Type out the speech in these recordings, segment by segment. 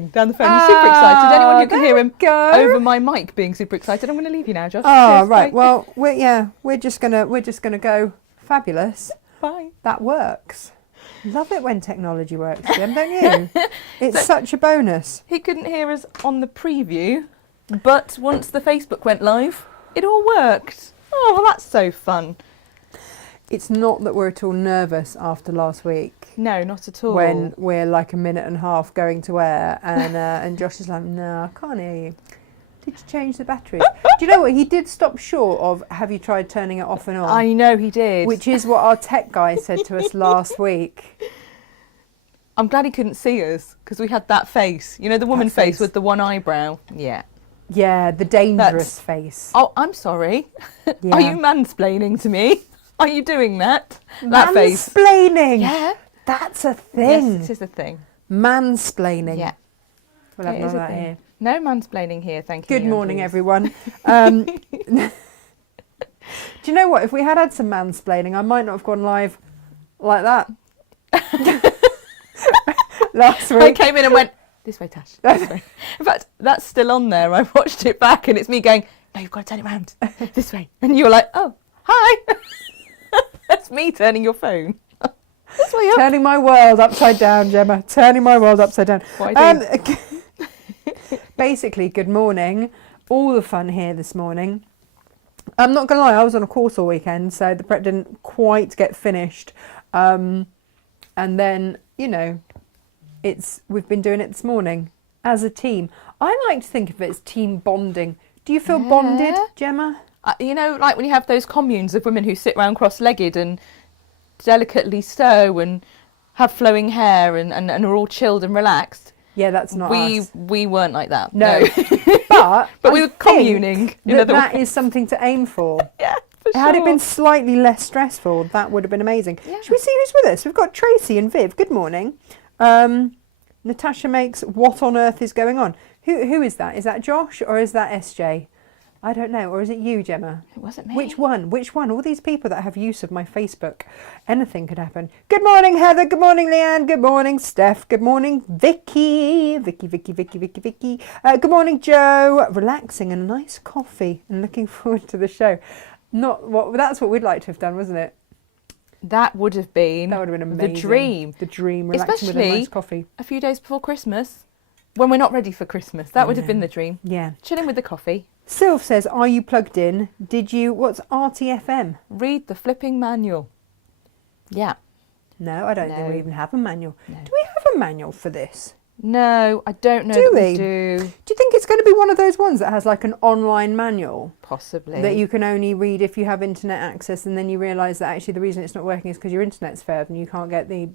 down the phone. He's super excited. Anyone who can hear him go. over my mic being super excited. I'm going to leave you now, Josh. Oh, Cheers, right. bye. Well, we're just gonna go. Fabulous. Bye. That works. Love it when technology works, Jim, don't you? It's such a bonus. He couldn't hear us on the preview, but once the Facebook went live, it all worked. Oh, well, that's so fun. It's not that we're at all nervous after last week. No, not at all. When we're like a minute and a half going to air, and Josh is like, "No, I can't hear you. Did you change the batteries?" Do you know what? He did stop short of, "Have you tried turning it off and on?" I know he did. Which is what our tech guy said to us last week. I'm glad he couldn't see us because we had that face. You know, the woman face with the one eyebrow. Yeah. Yeah, the dangerous face. Oh, I'm sorry. Yeah. Are you mansplaining to me? Are you doing that? That face. Mansplaining. Yeah. That's a thing. Yes, it is a thing. Mansplaining. Yeah. We'll have It none is of a that thing. here. No mansplaining here, thank you. Good morning, please. everyone. Do you know what? If we had some mansplaining, I might not have gone live like that. Last week. I came in and went, this way, Tash. This way. In fact, that's still on there. I watched it back and it's me going, no, you've got to turn it round. This way. And you were like, oh, hi. That's me turning your phone. This way up. Turning my world upside down, Gemma. Turning my world upside down. What I do. Basically, good morning. All the fun here this morning. I'm not going to lie, I was on a course all weekend, so the prep didn't quite get finished. And then, you know, we've been doing it this morning as a team. I like to think of it as team bonding. Do you feel bonded, Gemma? You know, like when you have those communes of women who sit round cross-legged and delicately sew and have flowing hair and are all chilled and relaxed. Yeah, that's not us. We weren't like that. No. But we were communing. That is something to aim for. Yeah, for sure. Had it been slightly less stressful, that would have been amazing. Yeah. Should we see who's with us? We've got Tracy and Viv. Good morning. Natasha makes what on earth is going on? Who is that? Is that Josh or is that SJ? I don't know. Or is it you, Gemma? It wasn't me. Which one? Which one? All these people that have use of my Facebook. Anything could happen. Good morning, Heather. Good morning, Leanne. Good morning, Steph. Good morning, Vicky. Vicky. Good morning, Joe. Relaxing and a nice coffee and looking forward to the show. That's what we'd like to have done, wasn't it? That would have been amazing. The dream. The dream, relaxing with a nice coffee. A few days before Christmas, when we're not ready for Christmas. That would have been the dream. Yeah. Chilling with the coffee. Sylv says, are you plugged in? What's RTFM? Read the flipping manual. Yeah. No, I don't think we even have a manual. No. Do we have a manual for this? No, I don't know Do that we? we do. Do you think it's going to be one of those ones that has like an online manual? Possibly. That you can only read if you have internet access, and then you realise that actually the reason it's not working is because your internet's failed and you can't get the,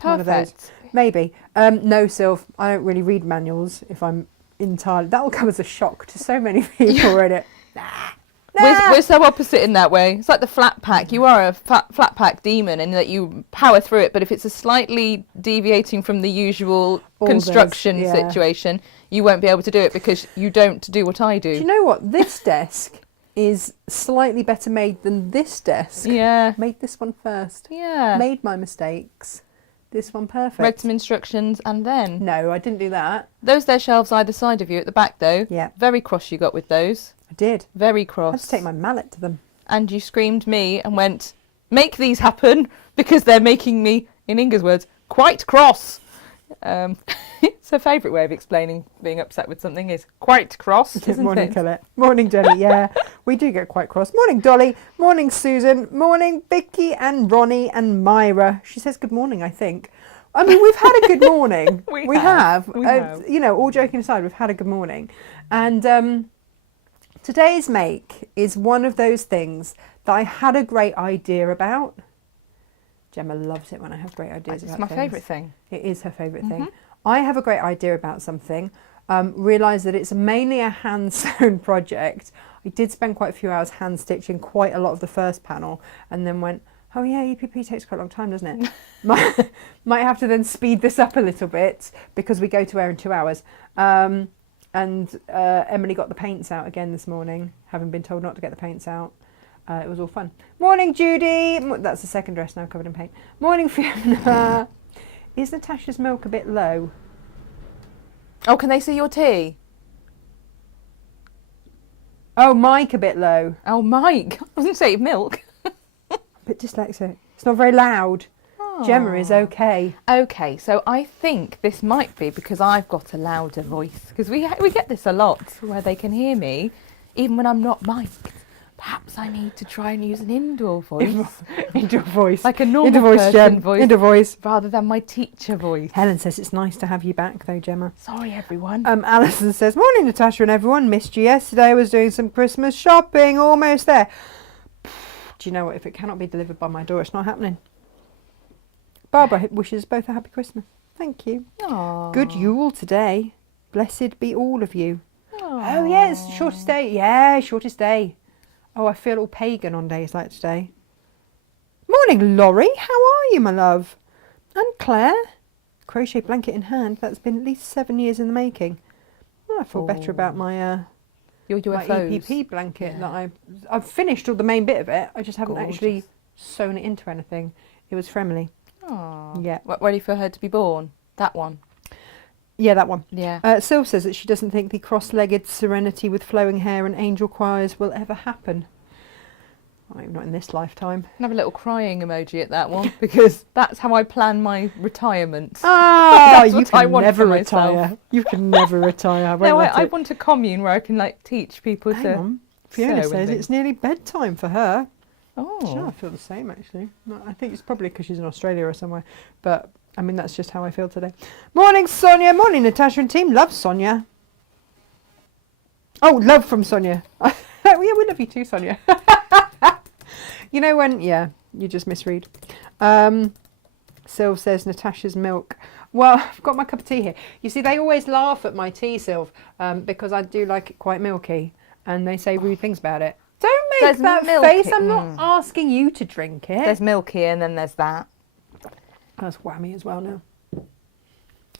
one of those. Maybe. No, Sylv, I don't really read manuals if I'm entirely... That will come as a shock to so many people, won't it? We're so opposite in that way. It's like the flat pack. You are a flat pack demon in that you power through it, but if it's a slightly deviating from the usual construction situation, you won't be able to do it because you don't do what I do. Do you know what? This desk is slightly better made than this desk. Yeah. Made this one first. Yeah. Made my mistakes. This one perfect. Read some instructions and then... No, I didn't do that. Those there shelves either side of you at the back though. Yeah. Very cross you got with those. I did. Very cross. I had to take my mallet to them. And you screamed me and went, make these happen because they're making me, in Inga's words, quite cross. It's her favourite way of explaining being upset with something is quite cross, isn't Morning, it? Colette. Morning, Jenny. Yeah, we do get quite cross. Morning, Dolly. Morning, Susan. Morning, Vicky and Ronnie and Myra. She says good morning, I think. I mean, we've had a good morning. We have. You know, all joking aside, we've had a good morning. And today's make is one of those things that I had a great idea about. Gemma loves it when I have great ideas about things. It's my favourite thing. It is her favourite thing. I have a great idea about something, realise that it's mainly a hand-sewn project. I did spend quite a few hours hand-stitching quite a lot of the first panel and then went, oh yeah, EPP takes quite a long time, doesn't it? might have to then speed this up a little bit because we go to air in 2 hours. And Emily got the paints out again this morning, having been told not to get the paints out. It was all fun. Morning, Judy. That's the second dress now covered in paint. Morning, Fiona. Is Natasha's milk a bit low? Oh, can they see your tea? Oh, Mike a bit low. Oh, Mike. I was going to say milk. A bit dyslexic. It's not very loud. Gemma is okay. Okay, so I think this might be because I've got a louder voice. Because we get this a lot, where they can hear me, even when I'm not mic'd. Perhaps I need to try and use an indoor voice. Indoor voice. Like a normal Indoor voice, person Gem. voice. Indoor voice. Rather than my teacher voice. Helen says it's nice to have you back though, Gemma. Sorry, everyone. Alison says, morning Natasha and everyone. Missed you yesterday. I was doing some Christmas shopping. Almost there. Do you know what? If it cannot be delivered by my door, it's not happening. Barbara wishes both a happy Christmas. Thank you. Aww. Good Yule today. Blessed be all of you. Aww. Oh yes, shortest day. Yeah, shortest day. Oh, I feel all pagan on days like today. Morning, Laurie. How are you, my love? And Claire? Crochet blanket in hand. That's been at least 7 years in the making. Oh, I feel better about my your my UFOs. EPP blanket that I've finished all the main bit of it. I just haven't actually sewn it into anything. It was for Emily. Oh. Yeah. Ready for her to be born? That one. Yeah, that one. Yeah. Sylv says that she doesn't think the cross-legged serenity with flowing hair and angel choirs will ever happen. Well, not in this lifetime. Have a little crying emoji at that one, because that's how I plan my retirement. Oh, you I can want never for myself. retire. You can never retire. I want a commune where I can teach people Hang to. on. Fiona sew and says things. it's nearly bedtime for her. Oh. Do you know, I feel the same actually. No, I think it's probably because she's in Australia or somewhere. But I mean, that's just how I feel today. Morning, Sonia. Morning, Natasha and team. Love, Sonia. Oh, love from Sonia. Yeah, we love you too, Sonia. You know when? Yeah, you just misread. Sylv says Natasha's milk. Well, I've got my cup of tea here. You see, they always laugh at my tea, Sylv, because I do like it quite milky, and they say rude things about it. Don't make that face. I'm not asking you to drink it. There's milky and then there's that. That's whammy as well now.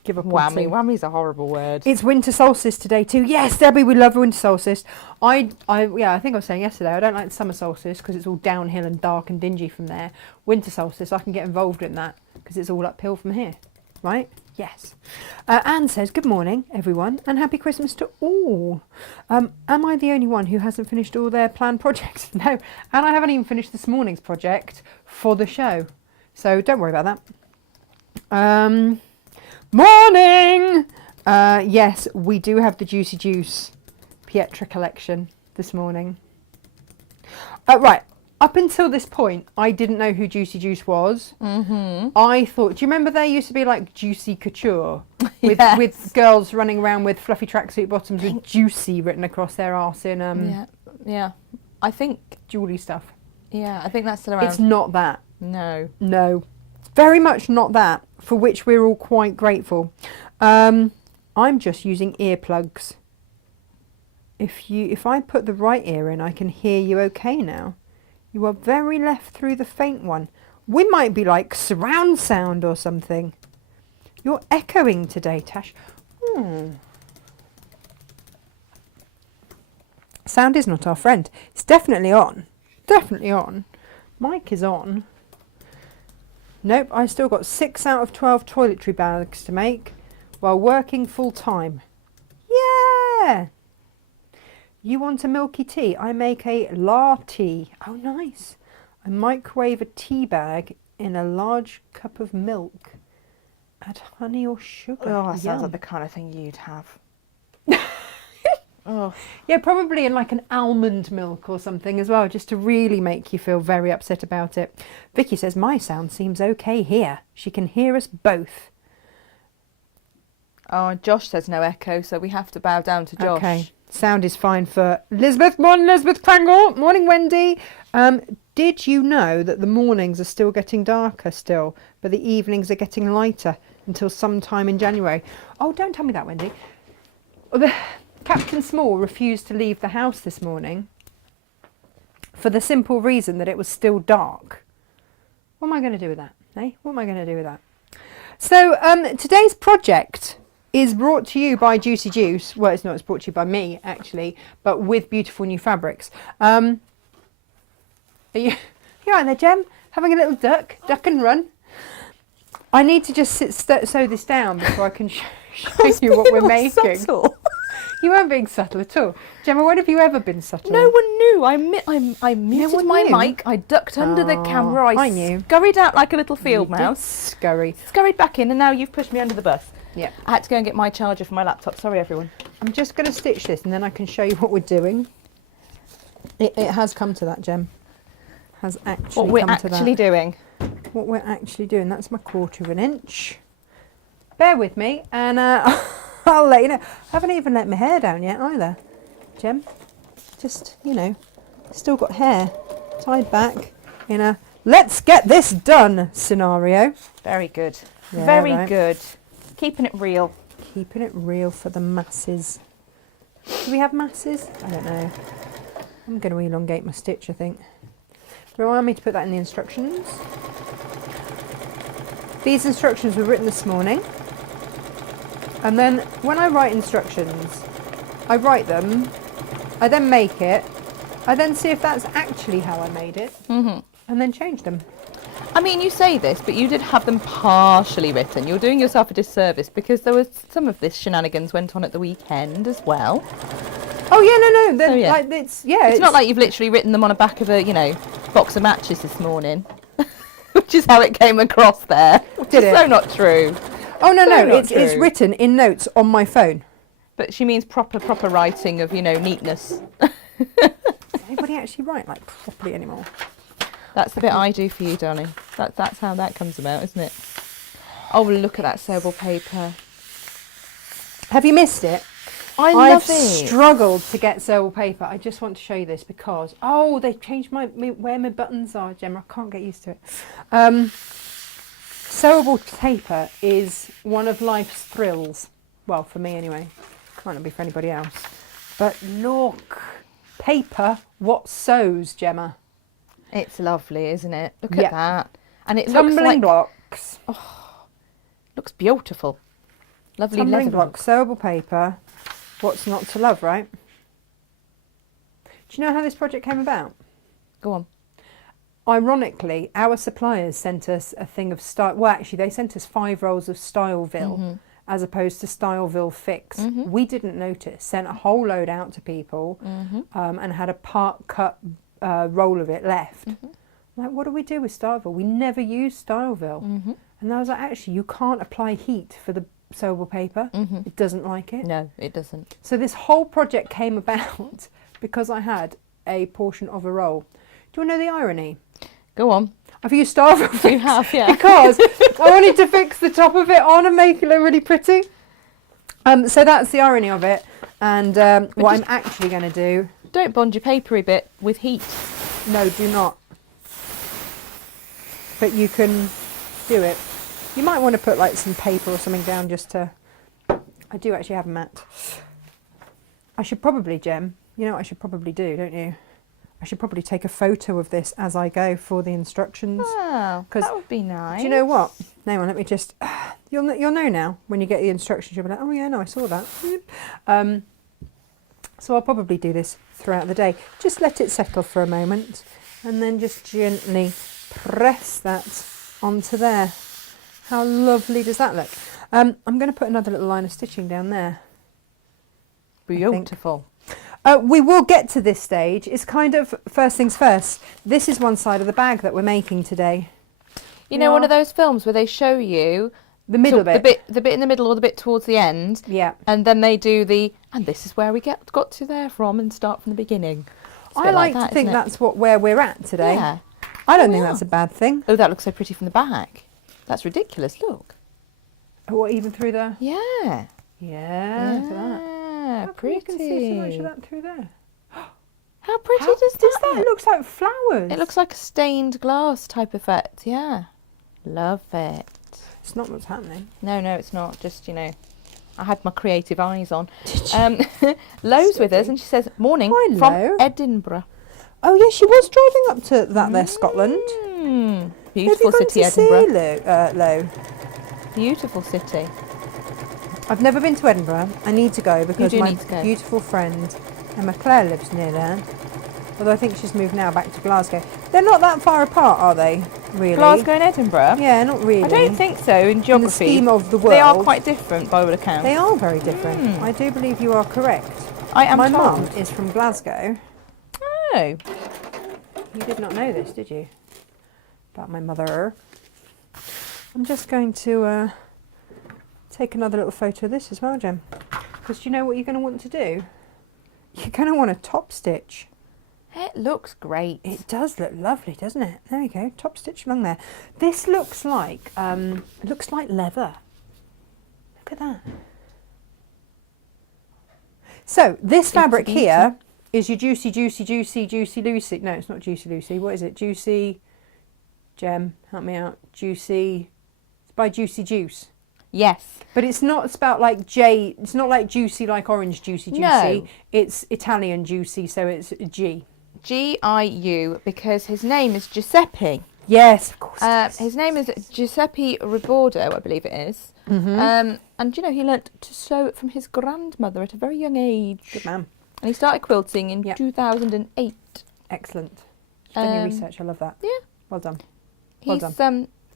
Give up Whammy. on tea. Whammy's a horrible word. It's winter solstice today too. Yes, Debbie, we love winter solstice. I think I was saying yesterday, I don't like the summer solstice because it's all downhill and dark and dingy from there. Winter solstice, I can get involved in that because it's all uphill from here, right? Yes. Anne says, good morning, everyone, and happy Christmas to all. Am I the only one who hasn't finished all their planned projects? No, and I haven't even finished this morning's project for the show. So don't worry about that. Morning! Yes, we do have the Juicy Juice Pietra collection this morning. Right, up until this point, I didn't know who Juicy Juice was. Mm-hmm. I thought, do you remember there used to be like Juicy Couture? With, Yes. with girls running around with fluffy tracksuit bottoms with Juicy written across their arse in Yeah. I think. jewellery stuff. Yeah, I think that's still around. It's not that. No. No. It's very much not that, for which we're all quite grateful. I'm just using earplugs. If I put the right ear in, I can hear you okay now. You are very left through the faint one. We might be like surround sound or something. You're echoing today, Tash. Sound is not our friend. It's definitely on. Definitely on. Mic is on. Nope, I still got 6 out of 12 toiletry bags to make while working full time. Yeah! You want a milky tea? I make a latte. Oh, nice. I microwave a tea bag in a large cup of milk. Add honey or sugar. Oh, that sounds Yum. like the kind of thing you'd have. Oh. Yeah, probably in like an almond milk or something as well, just to really make you feel very upset about it. Vicky says, my sound seems okay here. She can hear us both. Oh, and Josh says no echo, so we have to bow down to Josh. Okay, sound is fine for Elizabeth. Morning, Elizabeth Krangle. Morning, Wendy. Did you know that the mornings are still getting darker still, but the evenings are getting lighter until sometime in January? Oh, don't tell me that, Wendy. Captain Small refused to leave the house this morning for the simple reason that it was still dark. What am I going to do with that? Eh? What am I going to do with that? So today's project is brought to you by Juicy Juice. Well, it's not. It's brought to you by me, actually, but with beautiful new fabrics. Are you right there, Jem? Having a little duck and run? I need to just sew this down before I can show you what we're making. Subtle. You weren't being subtle at all. Gemma, when have you ever been subtle? No one knew. I muted my mic. I ducked under the camera. I knew. Scurried out like a little field You mouse. Scurry. Scurried back in, and now you've pushed me under the bus. Yeah. I had to go and get my charger for my laptop. Sorry, everyone. I'm just going to stitch this, and then I can show you what we're doing. It has come to that, Gem. Has actually What we're come to that. actually doing. What we're actually doing. That's my 1/4 of an inch. Bear with me, and I'll let you know. I haven't even let my hair down yet either, Gem. Just, you know, still got hair tied back in a let's get this done scenario. Very good. Yeah, Very right. good. Keeping it real. Keeping it real for the masses. Do we have masses? I don't know. I'm going to elongate my stitch, I think. Remind me to put that in the instructions. These instructions were written this morning. And then when I write instructions, I write them, I then make it, I then see if that's actually how I made it, and then change them. I mean, you say this, but you did have them partially written. You're doing yourself a disservice because there was some of this shenanigans went on at the weekend as well. Oh yeah, no. So, yeah. Like, it's not like you've literally written them on a back of a, box of matches this morning, which is how it came across there. Did it? So not true. Oh no, So not it's true. written in notes on my phone. But she means proper writing of, neatness. Does anybody actually write like properly anymore? That's the bit I do for you, darling. That's how that comes about, isn't it? Oh, look at that sewable paper. Have you missed it? I've I've struggled to get sewable paper. I just want to show you this because they've changed where my buttons are, Gemma. I can't get used to it. Sewable paper is one of life's thrills. Well, for me anyway. Might not be for anybody else. But look, paper, what sews, Gemma? It's lovely, isn't it? Look Yeah. at that. And it Tumbling looks like, blocks. looks beautiful. Lovely Tumbling leather. blocks, sewable paper. What's not to love, right? Do you know how this project came about? Go on. Ironically, our suppliers sent us a thing of style. Well, actually, they sent us 5 rolls of Styleville as opposed to Styleville Fix. We didn't notice. Sent a whole load out to people and had a part cut roll of it left. Like, what do we do with Styleville? We never use Styleville. And I was like, actually, you can't apply heat for the sewable paper. It doesn't like it. No, it doesn't. So this whole project came about because I had a portion of a roll. Do you want to know the irony? Go on. I've used Styleville. You have, yeah. Because I wanted to fix the top of it on and make it look really pretty. So that's the irony of it. And what I'm actually going to do... Don't bond your papery bit with heat. No, do not. But you can do it. You might want to put like some paper or something down just to... I do actually have a mat. I should probably, Gem, you know what I should probably do, don't you? I should probably take a photo of this as I go for the instructions. Oh, that would be nice. Do you know what? Hang on, let me just... You'll know now when you get the instructions. You'll be like, oh yeah, no, I saw that. So I'll probably do this throughout the day. Just let it settle for a moment and then just gently press that onto there. How lovely does that look? I'm going to put another little line of stitching down there. Beautiful. We will get to this stage. It's kind of first things first. This is one side of the bag that we're making today. You know, one of those films where they show you the middle bit. The bit in the middle or the bit towards the end. Yeah. And then they do and this is where we got to there from and start from the beginning. I like to think that's where we're at today. Yeah. I don't think that's a bad thing. Oh, that looks so pretty from the back. That's ridiculous, look. What, even through the... Yeah. Yeah, look at that. Yeah, pretty. You can see so much of that through there. How pretty does that look? It looks like flowers. It looks like a stained glass type effect, yeah. Love it. It's not what's happening. No, it's not. Just, I had my creative eyes on. Lo's with us and she says, morning from Edinburgh. Oh, yeah, she was driving up to that there, Scotland. Beautiful city, Edinburgh. Lo? Beautiful city. I've never been to Edinburgh. I need to go because my need to go. beautiful friend Emma Claire lives near there. Although I think she's moved now back to Glasgow. They're not that far apart, are they? Really? Glasgow and Edinburgh? Yeah, not really. I don't think so in geography. In the scheme of the world. They are quite different by all accounts. They are very different. I do believe you are correct. I am My told. mum is from Glasgow. Oh. You did not know this, did you? About my mother. I'm just going to take another little photo of this as well, Jem. Because do you know what you're going to want to do? You're going to want to top stitch. It looks great. It does look lovely, doesn't it? There you go, top stitch along there. This looks like leather. Look at that. So this fabric here is your Juicy Lucy. No, it's not Juicy Lucy. What is it? Juicy, Jem, help me out. Juicy, it's by Juicy Juice. Yes. But it's not spelt like J, it's not like juicy like orange juicy. No. It's Italian juicy, so it's G. G-I-U, because his name is Giuseppe. Yes, of course. His name is Giuseppe Ribordo, I believe it is. And you know, he learnt to sew from his grandmother at a very young age. Good man. And he started quilting in 2008. Excellent. You've done your research. I love that. Yeah. Well done.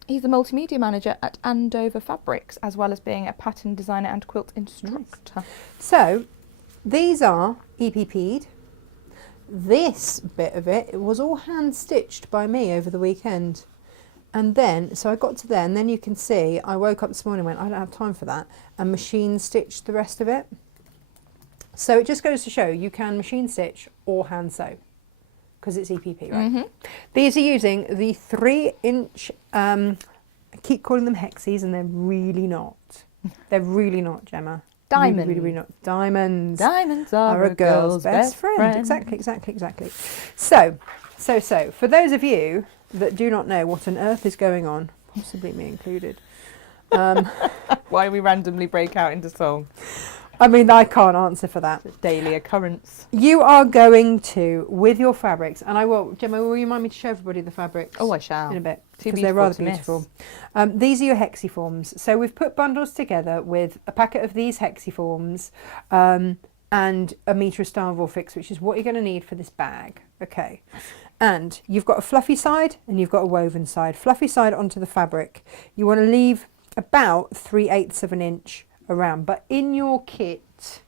He's a multimedia manager at Andover Fabrics, as well as being a pattern designer and quilt instructor. Nice. So, these are EPP'd. This bit of it was all hand stitched by me over the weekend. And then, so I got to there, and then you can see, I woke up this morning and went, I don't have time for that, and machine stitched the rest of it. So it just goes to show you can machine stitch or hand sew, because it's EPP, right? These are using the 3-inch, I keep calling them hexies, and they're really not. They're really not, Gemma. Diamond. Really not. Diamonds. Diamonds are a girl's best friend. Exactly. So, for those of you that do not know what on earth is going on, possibly me included. Why we randomly break out into song. I mean, I can't answer for that. It's a daily occurrence. You are going to, with your fabrics, and I will, Gemma, will you mind me to show everybody the fabrics? Oh, I shall. In a bit, Too because they're rather to miss. beautiful. These are your hexiforms. So we've put bundles together with a packet of these hexiforms and a metre of Star Vorfix, which is what you're going to need for this bag. Okay. And you've got a fluffy side and you've got a woven side. Fluffy side onto the fabric. You want to leave about 3/8 of an inch around, but in your kit,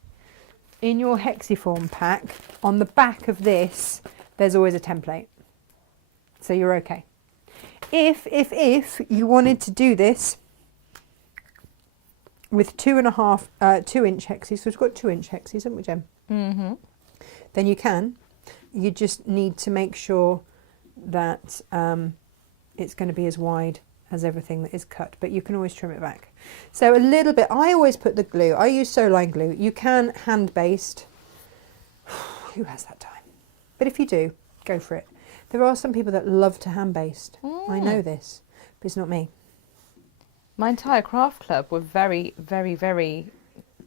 in your hexiform pack, on the back of this, there's always a template. So you're okay. If you wanted to do this with 2.5, 2-inch hexies, so we've got 2-inch hexies, haven't we, Jem? Then you can. You just need to make sure that it's going to be as wide as everything that is cut, but you can always trim it back. So a little bit, I always put the glue, I use Soline glue. You can hand-based. Who has that time? But if you do, go for it. There are some people that love to hand-based. I know this, but it's not me. My entire craft club were very, very, very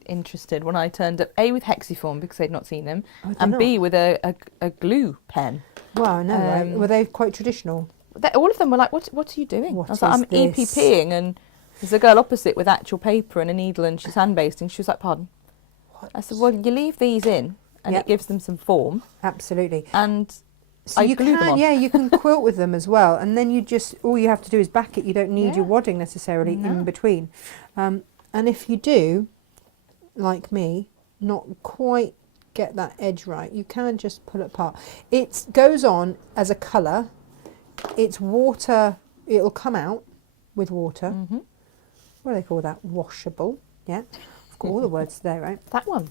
interested when I turned up, A, with hexiform because they'd not seen them, and B, with a glue pen. Wow, I know, right? Were they quite traditional? All of them were like, what are you doing? What I was like, I'm this? EPPing, and there's a girl opposite with actual paper and a needle, and she's hand-basting. She was like, pardon? What? I said, well, you leave these in, and it gives them some form. Absolutely. And so I you glue them can, on. yeah, you can quilt with them as well, and then you just, all you have to do is back it. You don't need your wadding necessarily in between. And if you do, like me, not quite get that edge right, you can just pull it apart. It goes on as a colour. It's water, it'll come out with water. What do they call that? Washable. Yeah, I've got all the words there, right? That one.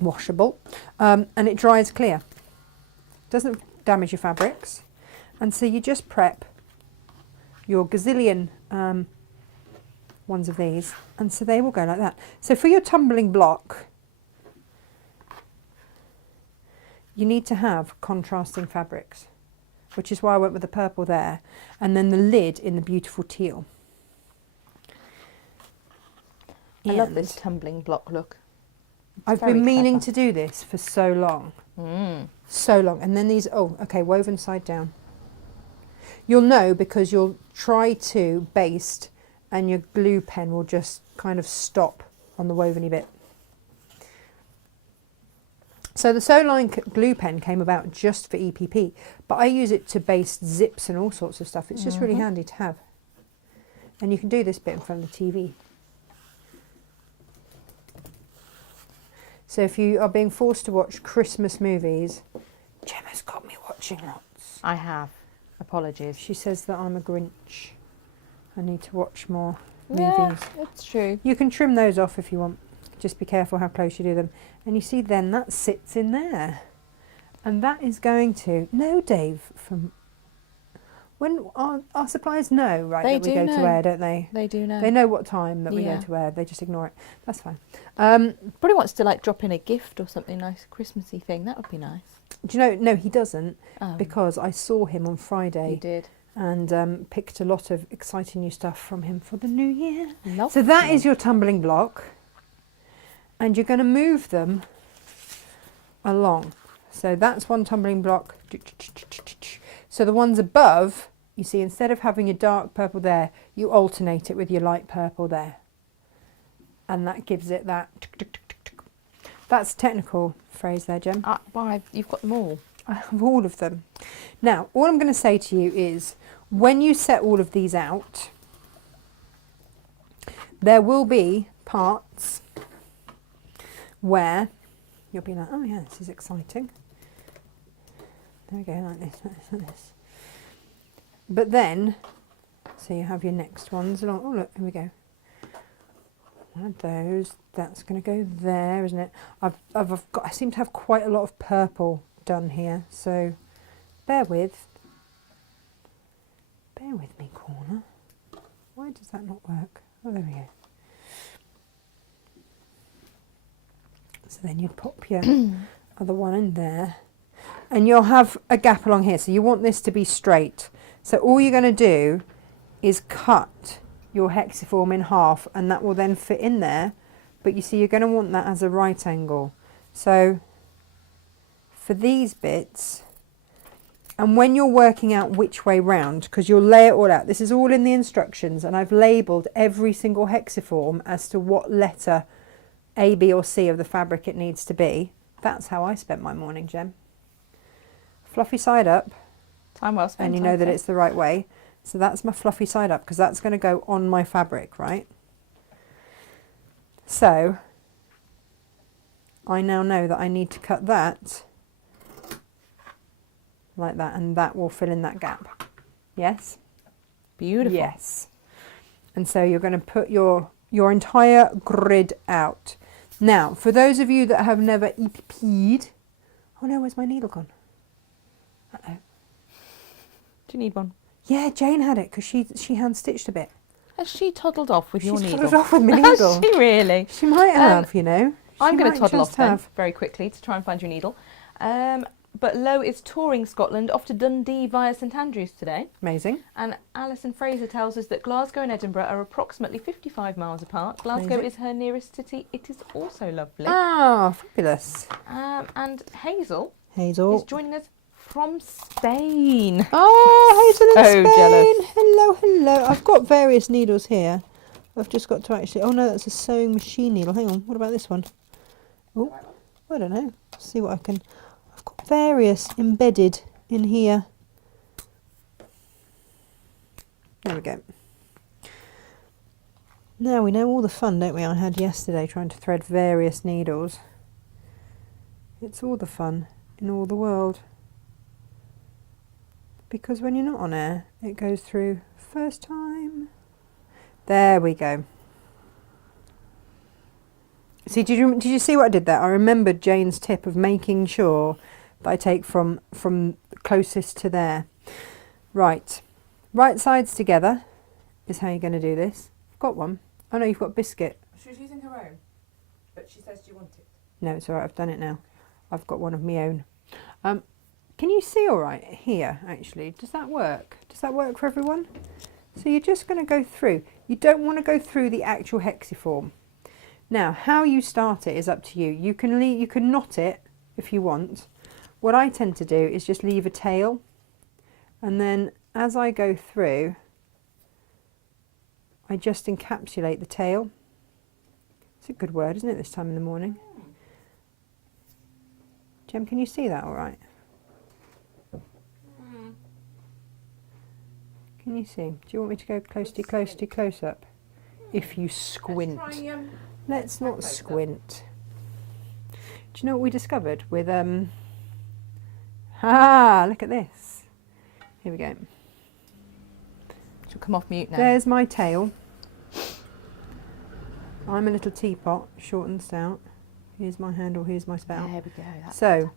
Washable. And it dries clear. Doesn't damage your fabrics. And so you just prep your gazillion ones of these, and so they will go like that. So for your tumbling block, you need to have contrasting fabrics, which is why I went with the purple there, and then the lid in the beautiful teal. I love this tumbling block look. I've been meaning to do this for so long. So long. And then these, woven side down. You'll know because you'll try to baste and your glue pen will just kind of stop on the woveny bit. So the Soline glue pen came about just for EPP, but I use it to baste zips and all sorts of stuff. It's just really handy to have. And you can do this bit in front of the TV. So if you are being forced to watch Christmas movies, Gemma's got me watching lots. I have. Apologies. She says that I'm a Grinch. I need to watch more movies. Yeah, it's true. You can trim those off if you want. Just be careful how close you do them. And you see then that sits in there. And that is going to... No, Dave, from... When our suppliers know, right, that we go to air, don't they? They do know. They know what time that we go to air. They just ignore it. That's fine. Probably wants to like drop in a gift or something nice, Christmassy thing. That would be nice. Do you know? No, he doesn't, because I saw him on Friday. You did. And picked a lot of exciting new stuff from him for the new year. Lovely. So that is your tumbling block, and you're going to move them along. So that's one tumbling block. So the ones above, you see, instead of having your dark purple there, you alternate it with your light purple there. And that gives it that... That's a technical phrase there, Jem. Why? You've got them all. I have all of them. Now, all I'm going to say to you is, when you set all of these out, there will be parts where you'll be like, oh yeah, this is exciting. There we go, like this, like this. But then, so you have your next ones along. Oh look, here we go. One of those. That's going to go there, isn't it? I seem to have quite a lot of purple done here, so bear with me, corner. Why does that not work? Oh, there we go. So then you'd pop your other one in there, and you'll have a gap along here. So you want this to be straight. So all you're going to do is cut your hexiform in half, and that will then fit in there. But you see, you're going to want that as a right angle. So for these bits, and when you're working out which way round, because you'll lay it all out, this is all in the instructions, and I've labelled every single hexiform as to what letter A, B or C of the fabric it needs to be. That's how I spent my morning, Jem. Fluffy side up. Time well spent. And you know that it's the right way. So that's my fluffy side up, because that's going to go on my fabric, right? So I now know that I need to cut that like that, and that will fill in that gap. Yes? Beautiful. Yes. And so you're going to put your entire grid out. Now, for those of you that have never EPP'd, oh no, where's my needle gone? Uh-oh. Do you need one? Yeah, Jane had it, because she hand stitched a bit. Has she toddled off with your needle? She's toddled off with my needle. Has she really? She might have, you know. I'm going to toddle off then, very quickly, to try and find your needle. But Lo is touring Scotland, off to Dundee via St Andrews today. Amazing. And Alison Fraser tells us that Glasgow and Edinburgh are approximately 55 miles apart. Glasgow is her nearest city. It is also lovely. Ah, fabulous. And Hazel is joining us from Spain. Oh, Hazel in Spain. Jealous. Hello, hello. I've got various needles here. I've just got to actually... Oh, no, that's a sewing machine needle. Hang on. What about this one? Oh, I don't know. Let's see what I can... I've got various embedded in here. There we go. Now we know all the fun, don't we, I had yesterday trying to thread various needles. It's all the fun in all the world. Because when you're not on air, it goes through first time. There we go. See, did you see what I did there? I remembered Jane's tip of making sure that I take from closest to there. Right. Right sides together is how you're going to do this. I've got one. Oh no, you've got biscuit. She was using her own, but she says, do you want it? No, it's all right. I've done it now. I've got one of my own. Can you see all right here, actually? Does that work? Does that work for everyone? So you're just going to go through. You don't want to go through the actual hexiform. Now, how you start it is up to you. You can knot it if you want. What I tend to do is just leave a tail, and then as I go through, I just encapsulate the tail. It's a good word, isn't it, this time in the morning? Jem, can you see that all right? Can you see? Do you want me to go close up? If you squint. Let's not squint. Do you know what we discovered with look at this. Here we go. She'll come off mute now. There's my tail. I'm a little teapot, short and stout. Here's my handle, here's my spout. There we go. So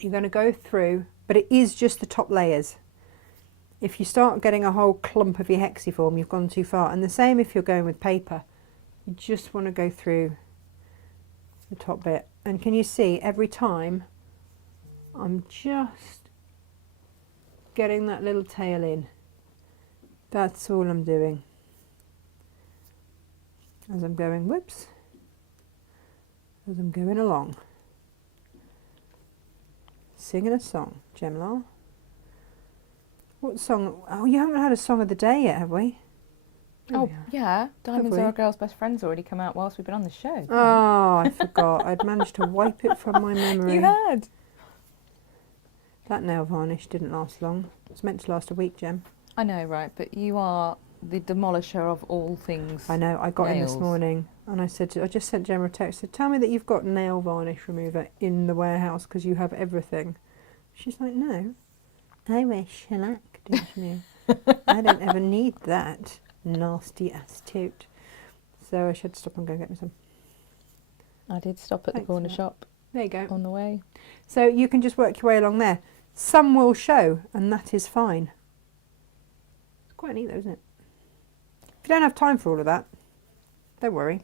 you're going to go through, but it is just the top layers. If you start getting a whole clump of your hexiform, you've gone too far. And the same if you're going with paper. You just want to go through the top bit. And can you see every time I'm just getting that little tail in. That's all I'm doing. As I'm going, whoops, as I'm going along. Singing a song, Gemla. What song? Oh, you haven't had a song of the day yet, have we? Oh, yeah. Diamonds Are a Girl's Best Friend's already come out whilst we've been on the show. Oh, I forgot. I'd managed to wipe it from my memory. You had. That nail varnish didn't last long. It's meant to last a week, Gem. I know, right, but you are the demolisher of all things. I know. I got in this nails. morning and I said, I just sent Gemma a text. Said, tell me that you've got nail varnish remover in the warehouse because you have everything. She's like, no. I wear shellac, don't you? I don't ever need that. Nasty ass toot. So I should stop and go get me some. I did stop at the Thanks corner for that. shop There you go. on the way. So you can just work your way along there. Some will show, and that is fine. It's quite neat though, isn't it? If you don't have time for all of that, don't worry.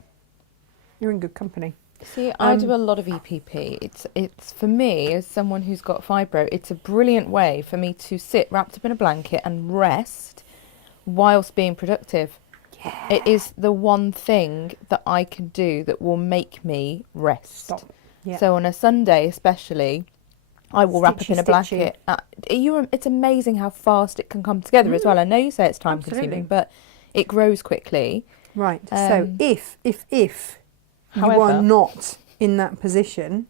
You're in good company. See, I do a lot of EPP. It's for me, as someone who's got fibro, it's a brilliant way for me to sit wrapped up in a blanket and rest whilst being productive. Yeah. It is the one thing that I can do that will make me rest. Stop. Yeah. So on a Sunday especially, I will wrap up in a blanket. It's amazing how fast it can come together as well. I know you say it's time consuming, but it grows quickly. Right. So if you however, are not in that position,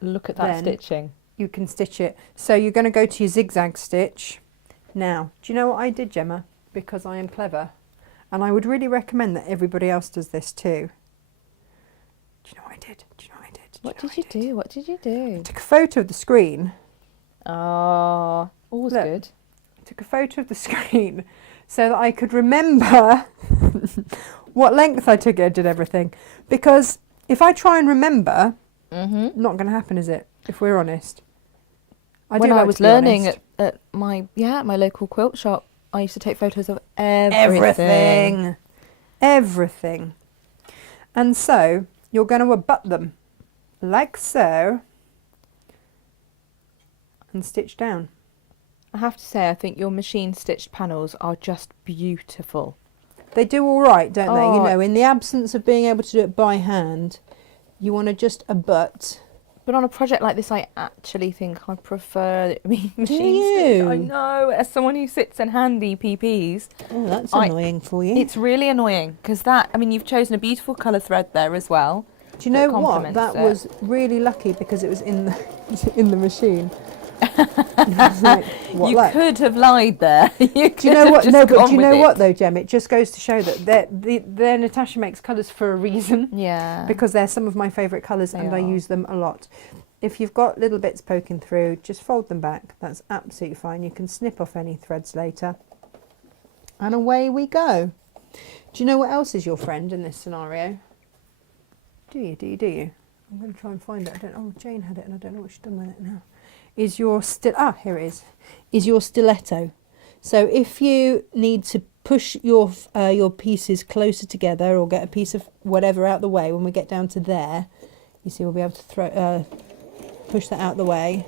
look at that stitching. You can stitch it. So you're going to go to your zigzag stitch. Now, do you know what I did, Gemma? Because I am clever. And I would really recommend that everybody else does this too. Do you know what I did? What did you do? What did you do? I took a photo of the screen. Oh, always good. I took a photo of the screen so that I could remember what length I took it and did everything. Because if I try and remember, not going to happen, is it? If we're honest. When I was learning at my local quilt shop, I used to take photos of everything. Everything. And so you're going to abut them like so and stitch down. I have to say, I think your machine stitched panels are just beautiful. They do all right, don't they? You know, in the absence of being able to do it by hand, you want to just abut. But on a project like this, I actually think I prefer machine stitched. I know, as someone who sits and hand EPPs. Oh, that's annoying for you. It's really annoying because you've chosen a beautiful colour thread there as well. Do you know what? That was really lucky because it was in the machine. Like, could have lied there. Do you know what? No, but do you know what though, Gem? It just goes to show that Natasha makes colours for a reason. Yeah. Because they're some of my favourite colours and I use them a lot. If you've got little bits poking through, just fold them back. That's absolutely fine. You can snip off any threads later. And away we go. Do you know what else is your friend in this scenario? Do you? I'm going to try and find it. Jane had it and I don't know what she's done with it now. Is your here it is. Is your stiletto. So if you need to push your pieces closer together or get a piece of whatever out the way, when we get down to there, you see we'll be able to push that out the way.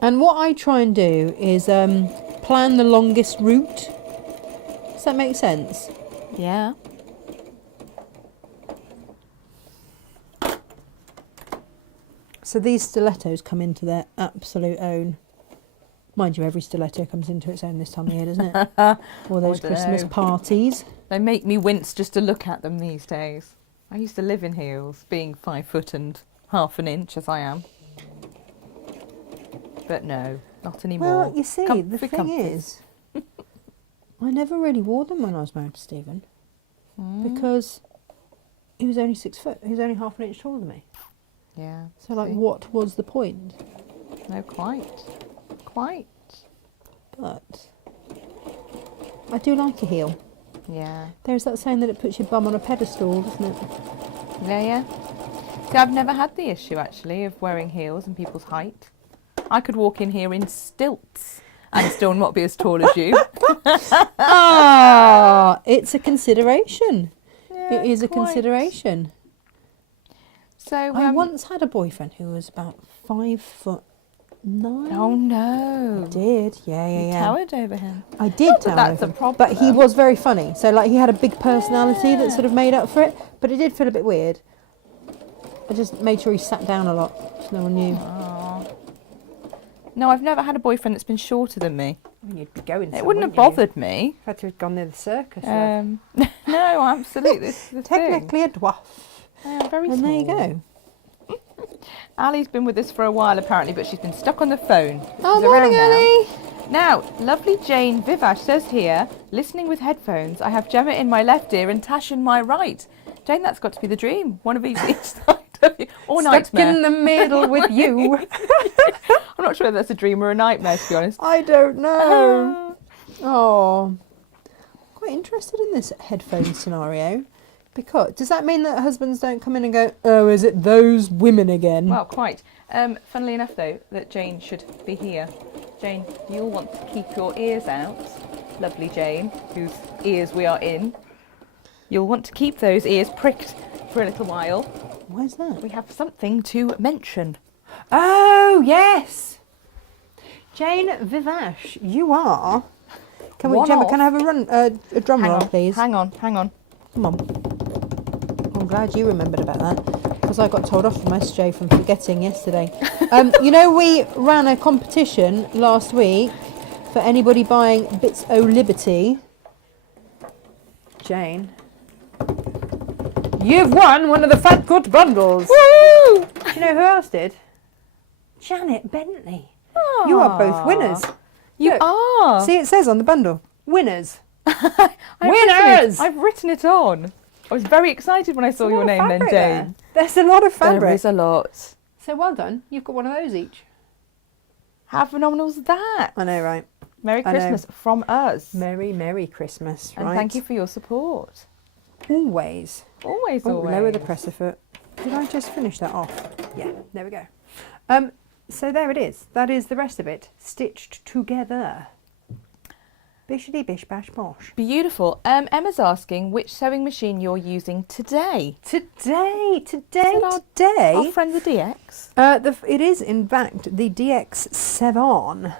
And what I try and do is plan the longest route. Does that make sense? Yeah. So these stilettos come into their absolute own. Mind you, every stiletto comes into its own this time of year, doesn't it? All those Christmas parties. They make me wince just to look at them these days. I used to live in heels, being 5 foot and half an inch as I am. But no, not anymore. Well, you see, the thing is, I never really wore them when I was married to Stephen because he was only 6 foot. He was only half an inch taller than me. Yeah. So, like, what was the point? No, quite. But I do like a heel. Yeah. There's that saying that it puts your bum on a pedestal, doesn't it? Yeah. See, I've never had the issue, actually, of wearing heels and people's height. I could walk in here in stilts and still not be as tall as you. It's a consideration. Yeah, it is a consideration. So I once had a boyfriend who was about 5'9". Oh no! I did, yeah. You towered over him. I did tower That's over a him, problem. but he was very funny. So like he had a big personality that sort of made up for it. But it did feel a bit weird. I just made sure he sat down a lot, so no one knew. Aww. No, I've never had a boyfriend that's been shorter than me. I mean, you'd be going. It wouldn't have bothered me. Had to have gone near the circus. No, absolutely. This is the Technically a dwarf. Yeah, very and small. there you go. Ali's been with us for a while apparently, but she's been stuck on the phone. Oh, She's morning, around Ali. Now, lovely Jane Vivash says here, listening with headphones, I have Gemma in my left ear and Tash in my right. Jane, that's got to be the dream. One of each side of you. Or Stuck nightmare. in the middle with you. I'm not sure if that's a dream or a nightmare, to be honest. I don't know. Oh, quite interested in this headphone scenario. Because does that mean that husbands don't come in and go, oh, is it those women again? Well, quite. Funnily enough, though, that Jane should be here. Jane, you'll want to keep your ears out. Lovely Jane, whose ears we are in. You'll want to keep those ears pricked for a little while. Why is that? We have something to mention. Oh, yes. Jane Vivash, you are. Gemma, can I have a drum roll, please? Hang on. Come on. I'm glad you remembered about that because I got told off from SJ from forgetting yesterday. You know, we ran a competition last week for anybody buying Bits O Liberty. Jane, you've won one of the Fat Cut bundles. Woo! Do you know who else did? Janet Bentley. You are both winners. You Look, are. See, it says on the bundle, winners. Winners! I've written it on. I was very excited when I saw your name then, Jane. There's a lot of fabric. There is a lot. So well done. You've got one of those each. How phenomenal is that? I know, right? Merry Christmas from us. Merry, Merry Christmas, right? And thank you for your support. Always. Always. Lower the presser foot. Did I just finish that off? Yeah, there we go. So there it is. That is the rest of it, stitched together. Bishity bish bash bosh. Beautiful. Emma's asking which sewing machine you're using today. Today. Our friend the DX. It is in fact the DX7.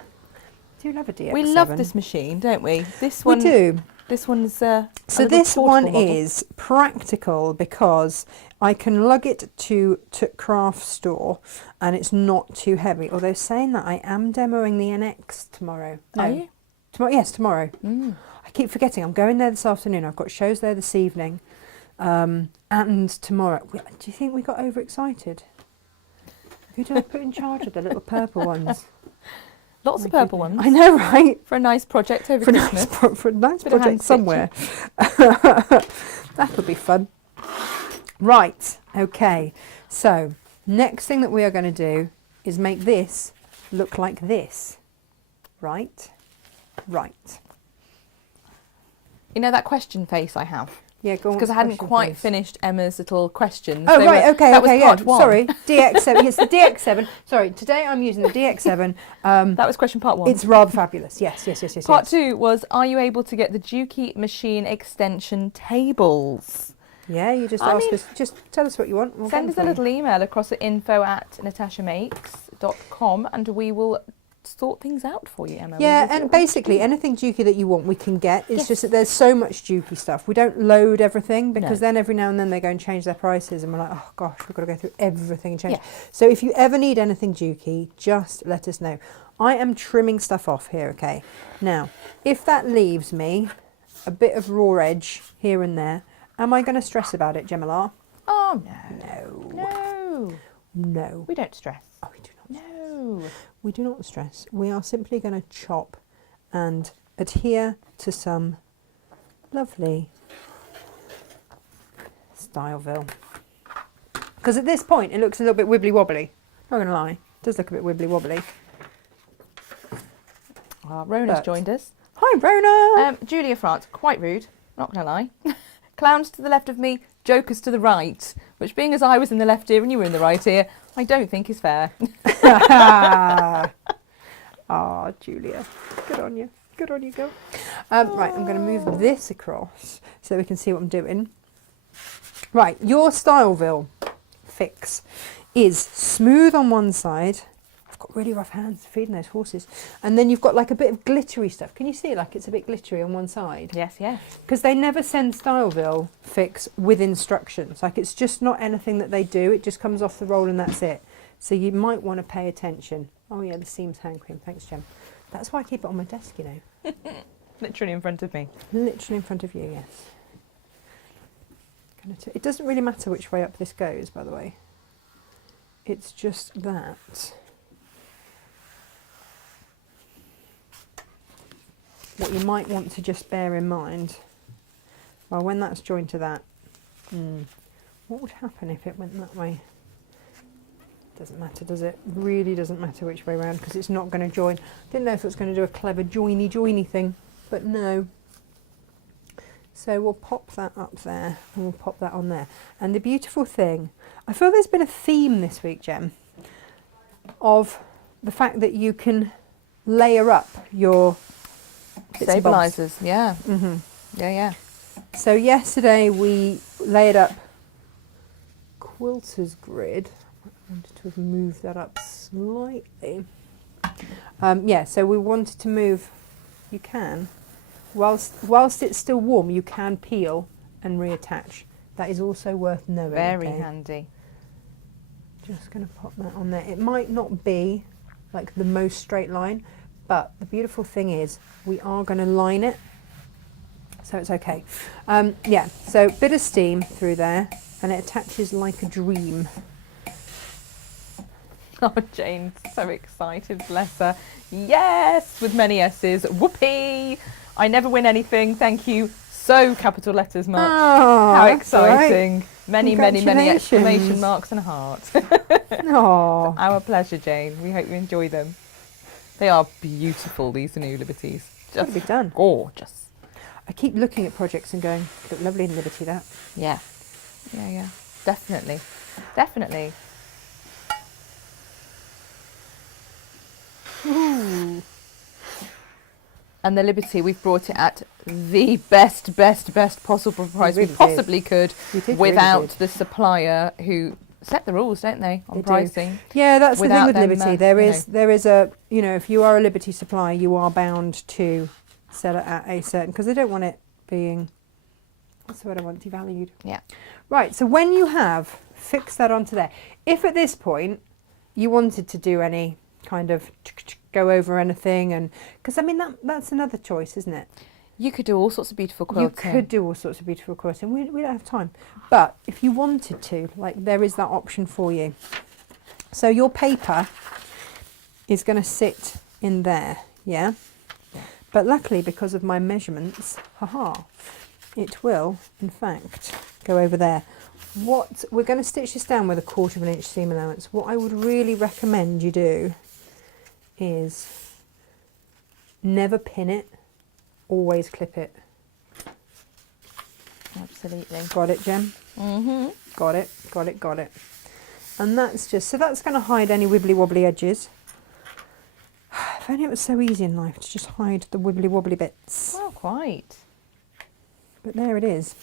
Do you love a DX7? We love this machine, don't we? This one. We do. This one's so this one is practical because I can lug it to craft store and it's not too heavy. Although saying that, I am demoing the NX tomorrow. Are you? Tomorrow, yes, tomorrow. I keep forgetting. I'm going there this afternoon. I've got shows there this evening, and tomorrow. Do you think we got overexcited? Who did I put in charge of the little purple ones? Lots of purple ones. I know, right? For a nice project over Christmas. For a nice project somewhere. That'll be fun. Right. Okay. So next thing that we are going to do is make this look like this. Right. You know that question face I have? Yeah, go on. Because I hadn't quite finished Emma's little questions. Oh, right, okay, that was yeah. part one. Sorry, DX7. It's the DX7. Sorry, today I'm using the DX7. That was question part one. It's rather fabulous. Yes. Part two was, are you able to get the Dukey machine extension tables? Yeah, you just ask us. Just tell us what you want. We'll send us a little email across at info@natashamakes.com and we will sort things out for you, Emma. Yeah, and basically anything Dukey that you want we can get. It's just that there's so much Dukey stuff. We don't load everything because then every now and then they go and change their prices and we're like, oh gosh, we've got to go through everything and change. Yeah. So if you ever need anything Dukey, just let us know. I am trimming stuff off here, okay? Now, if that leaves me a bit of raw edge here and there, am I going to stress about it, Gemma? Oh, no. No. No. No. We don't stress. Oh, we do not. No. We do not stress. We are simply going to chop and adhere to some lovely Styleville. Because at this point it looks a little bit wibbly wobbly. Not going to lie, it does look a bit wibbly wobbly. Rona's joined us. Hi, Rona! Julia France, quite rude, not going to lie. Clowns to the left of me, jokers to the right. Which, being as I was in the left ear and you were in the right ear, I don't think is fair. Ah, Julia. Good on you. Good on you, girl. Right, I'm going to move this across so we can see what I'm doing. Right, your Styleville fix is smooth on one side. I've got really rough hands feeding those horses. And then you've got like a bit of glittery stuff. Can you see like it's a bit glittery on one side? Yes, yes. Because they never send Styleville fix with instructions. Like it's just not anything that they do. It just comes off the roll and that's it. So you might want to pay attention. Oh yeah, the seam's hand cream. Thanks, Jem. That's why I keep it on my desk, you know. Literally in front of me. Literally in front of you, yes. It doesn't really matter which way up this goes, by the way. It's just that. What you might want to just bear in mind, well, when that's joined to that, what would happen if it went that way? Doesn't matter, does it? Really doesn't matter which way around because it's not going to join. Didn't know if it was going to do a clever joiny thing, but no. So we'll pop that up there and we'll pop that on there. And the beautiful thing, I feel there's been a theme this week, Jem, of the fact that you can layer up your stabilizers. Yeah. Mm-hmm. Yeah. So yesterday we layered up quilter's grid. I wanted to have moved that up slightly. Yeah, so we wanted to move, you can, whilst it's still warm, you can peel and reattach. That is also worth knowing. Very handy. Just going to pop that on there. It might not be like the most straight line, but the beautiful thing is we are going to line it, so it's okay. Yeah, so bit of steam through there and it attaches like a dream. Oh, Jane's so excited, bless her. Yes, with many S's. Whoopee! I never win anything, thank you so capital letters much. Oh, how exciting. Right. Many exclamation marks and a heart. Oh, Our pleasure, Jane. We hope you enjoy them. They are beautiful, these new Liberties. Just be done. Gorgeous. I keep looking at projects and going, look lovely in Liberty, that. Yeah. Yeah. Definitely. Definitely. Ooh. And the Liberty, we've brought it at the best possible price we possibly could without the supplier who set the rules, don't they, on pricing? Yeah, that's the thing with them, Liberty. There is a, you know, if you are a Liberty supplier, you are bound to sell it at a certain, because they don't want it being, what's the word I want, devalued. Yeah. Right, so when you have fixed that onto there, if at this point you wanted to do any kind of go over anything, and because I mean that's another choice, isn't it? You could do all sorts of beautiful quilting. You could do all sorts of beautiful quilting. We don't have time, but if you wanted to, like, there is that option for you. So your paper is going to sit in there, yeah. But luckily, because of my measurements, it will in fact go over there. What we're going to stitch this down with a 1/4 inch seam allowance. What I would really recommend you do is never pin it, always clip it. Absolutely. Got it, Jem? Mm-hmm. Got it. And that's just, so that's going to hide any wibbly wobbly edges. If only it was so easy in life to just hide the wibbly wobbly bits. Well, quite. But there it is.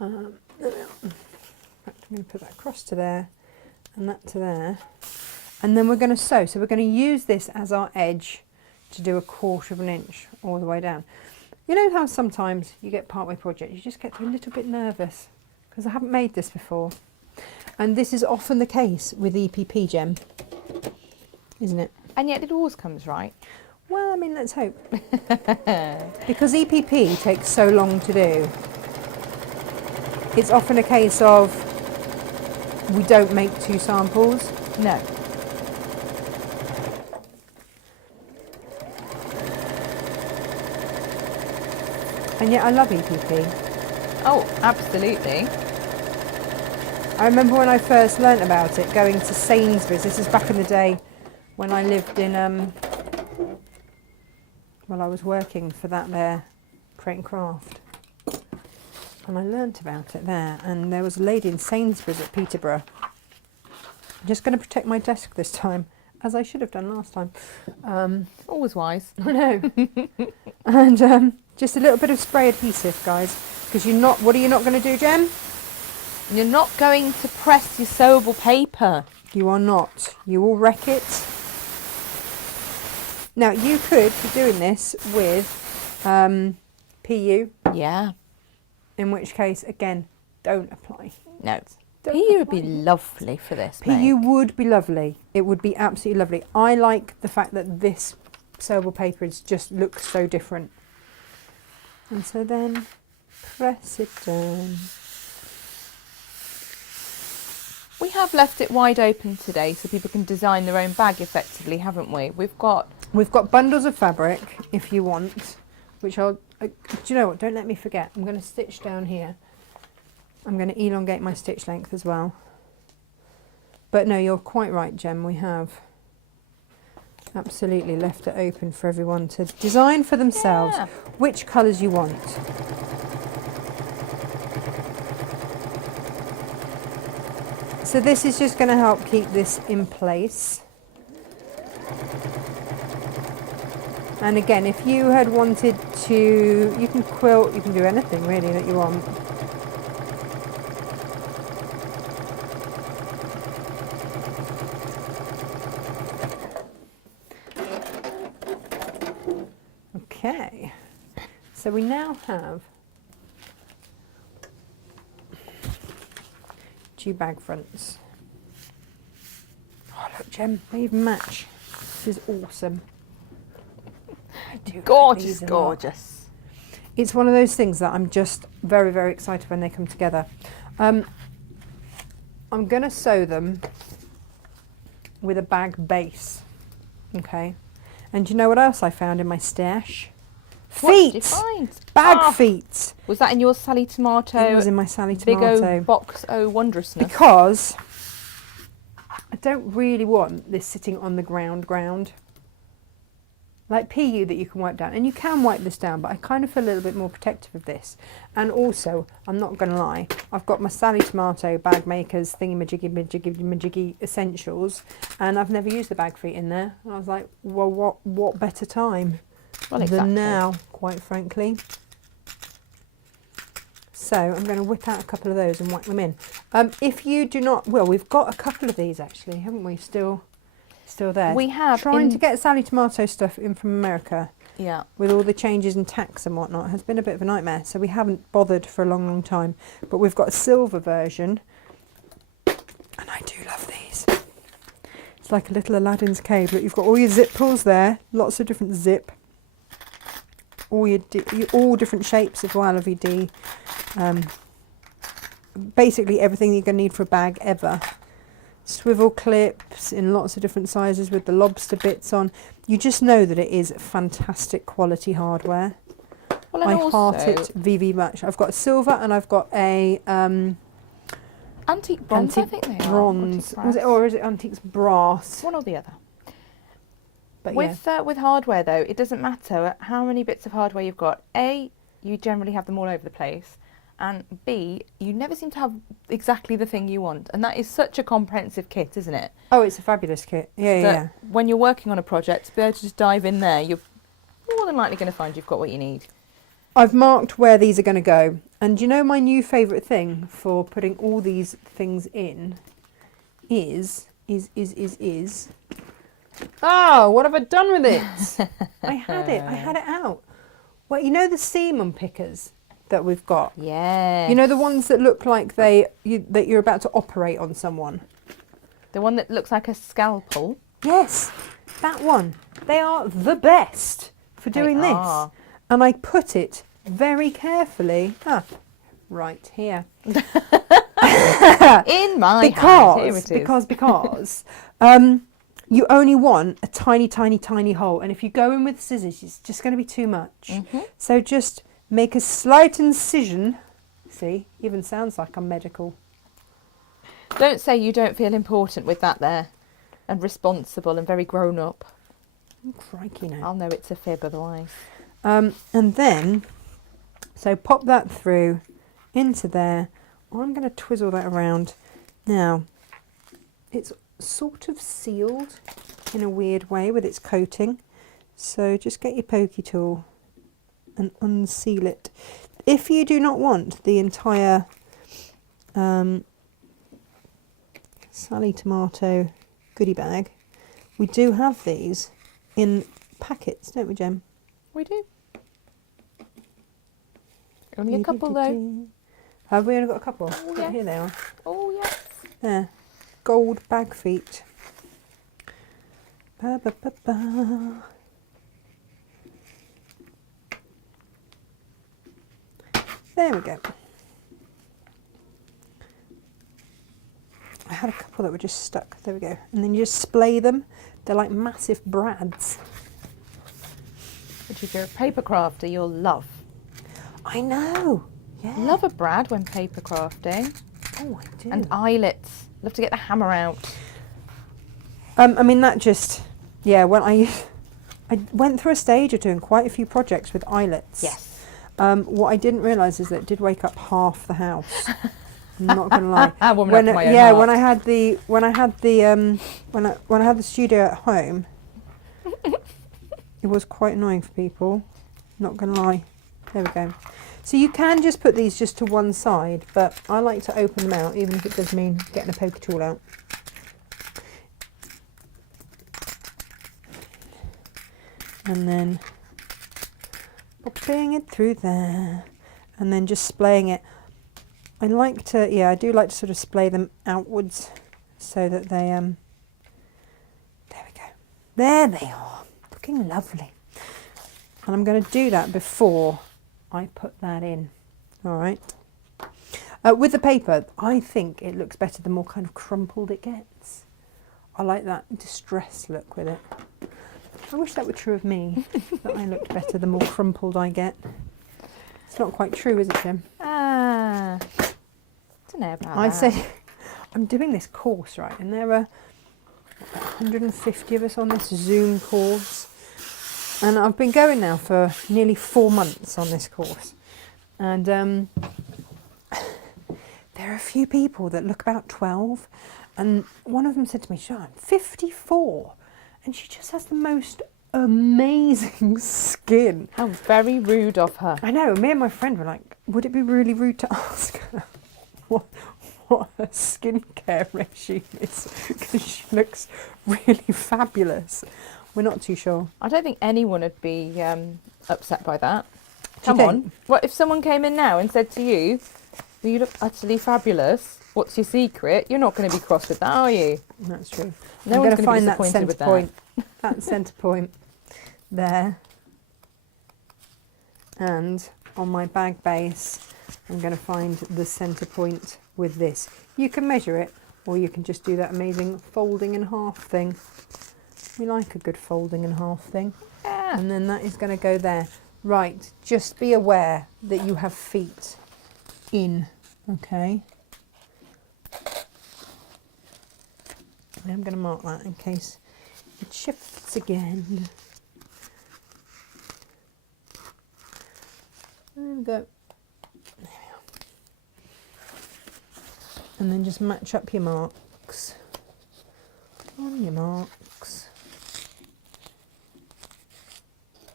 In fact, I'm going to put that across to there and that to there. And then we're going to sew. So we're going to use this as our edge to do a 1/4 inch all the way down. You know how sometimes you get partway project, you just get a little bit nervous because I haven't made this before. And this is often the case with EPP, Jem, isn't it? And yet it always comes right. Well, I mean, let's hope. Because EPP takes so long to do. it's often a case of we don't make 2 samples. No. And yet I love EPP. Oh, absolutely. I remember when I first learnt about it, going to Sainsbury's. This is back in the day when I lived in, well, I was working for that there, Create and Craft. And I learnt about it there. And there was a lady in Sainsbury's at Peterborough. I'm just going to protect my desk this time, as I should have done last time. Always wise. I know. And just a little bit of spray adhesive, guys. Because you're not, what are you not going to do, Jem? You're not going to press your sewable paper. You are not. You will wreck it. Now, you could be doing this with PU. Yeah. In which case, again, don't apply. No. Don't PU would apply. be lovely for this. PU would be lovely. It would be absolutely lovely. I like the fact that this sewable paper is just looks so different. And so then press it down. We have left it wide open today so people can design their own bag effectively, haven't we? We've got bundles of fabric if you want, which I'll, do you know what, don't let me forget. I'm going to stitch down here. I'm going to elongate my stitch length as well. But no, you're quite right, Jem. We have absolutely left it open for everyone to design for themselves which colours you want. So this is just going to help keep this in place. And again, if you had wanted to, you can quilt, you can do anything really that you want. Okay, so we now have 2 bag fronts. Oh look, Jem, they even match. This is awesome. gorgeous, gorgeous. It's one of those things that I'm just very, very excited when they come together. I'm going to sew them with a bag base. Okay. And do you know what else I found in my stash? What did you Feet! find? Bag feet! Was that in your Sally Tomato? It was in my Sally Big Tomato. O box O wondrousness. Because I don't really want this sitting on the ground. Like PU that you can wipe down. And you can wipe this down, but I kind of feel a little bit more protective of this. And also, I'm not going to lie, I've got my Sally Tomato Bag Makers thingy-majiggy essentials, and I've never used the bag feet in there. And I was like, well, what better time than now, quite frankly. So I'm going to whip out a couple of those and whack them in. If you do not, well, we've got a couple of these actually, haven't we? Still there. We have. Trying to get Sally Tomato stuff in from America. Yeah. With all the changes in tax and whatnot, has been a bit of a nightmare. So we haven't bothered for a long time. But we've got a silver version. And I do love these. It's like a little Aladdin's cave. Look, you've got all your zip pulls there. Lots of different zip. All different shapes as well of your D. Basically everything you're going to need for a bag ever. Swivel clips in lots of different sizes with the lobster bits on. You just know that it is fantastic quality hardware. Well, and I also, heart it VV much. I've got a silver and I've got a antique bronze. I think they are. Bronze. Was it, or is it antiques brass? One or the other. But with hardware though, it doesn't matter how many bits of hardware you've got. A, you generally have them all over the place. And B, you never seem to have exactly the thing you want. And that is such a comprehensive kit, isn't it? Oh, it's a fabulous kit. Yeah. When you're working on a project, to be able to just dive in there, you're more than likely going to find you've got what you need. I've marked where these are going to go. And you know my new favourite thing for putting all these things in is... Oh, what have I done with it? I had it out. Well, you know the seam unpickers that we've got? Yeah. You know the ones that look like that you're about to operate on someone? The one that looks like a scalpel? Yes, that one. They are the best for doing this. And I put it very carefully. right here. In my hand, here it is. Because you only want a tiny, tiny, tiny hole. And if you go in with scissors, it's just going to be too much. So just make a slight incision. See, even sounds like I'm medical. Don't say you don't feel important with that there. And responsible and very grown up. Oh, crikey now. I'll know it's a fib otherwise. And then, so pop that through into there. I'm going to twizzle that around. Now, it's sort of sealed in a weird way with its coating. So just get your pokey tool and unseal it. If you do not want the entire Sally Tomato goodie bag, we do have these in packets, don't we, Jem? We do. Only a couple though. Have we only got a couple? Oh, Right, yes. here they are. Oh yes. There. Gold bag feet. Ba, ba, ba, ba. There we go. I had a couple that were just stuck. There we go. And then you just splay them. They're like massive brads. Which if you're a paper crafter, you'll love. I know. Yeah. Love a brad when paper crafting. Oh, I do. And eyelets. Love to get the hammer out. I mean, that just, yeah, when I went through a stage of doing quite a few projects with eyelets. Yes. What I didn't realise is that it did wake up half the house. I'm not gonna lie. When I had the studio at home, it was quite annoying for people. Not gonna lie. There we go. So you can just put these just to one side, but I like to open them out, even if it does mean getting a poker tool out. And then popping it through there, and then just splaying it. I like to, yeah, I do like to sort of splay them outwards so that they, there we go. There they are, looking lovely. And I'm going to do that before I put that in. All right. With the paper, I think it looks better the more kind of crumpled it gets. I like that distressed look with it. I wish that were true of me, that I looked better the more crumpled I get. It's not quite true, is it, Jim? Don't know about I that. say, I'm doing this course, right, and there are 150 of us on this Zoom course. And I've been going now for nearly 4 months on this course. And there are a few people that look about 12. And one of them said to me, "Sure, I'm 54. And she just has the most amazing skin." How very rude of her. I know, me and my friend were like, would it be really rude to ask her what her skincare regime is? Because she looks really fabulous. We're not too sure. I don't think anyone would be upset by that. Do you Come on. What if someone came in now and said to you, "You look utterly fabulous. What's your secret?" You're not going to be cross with that, are you? That's true. No I'm one's going to be find that disappointed centre with that. point. That centre point there. And on my bag base, I'm going to find the centre point with this. You can measure it, or you can just do that amazing folding in half thing. We like a good folding in half thing. Yeah. And then that is going to go there. Right, just be aware that you have feet in, okay? I'm going to mark that in case it shifts again. There we go. There we are. And then just match up your marks. On your marks.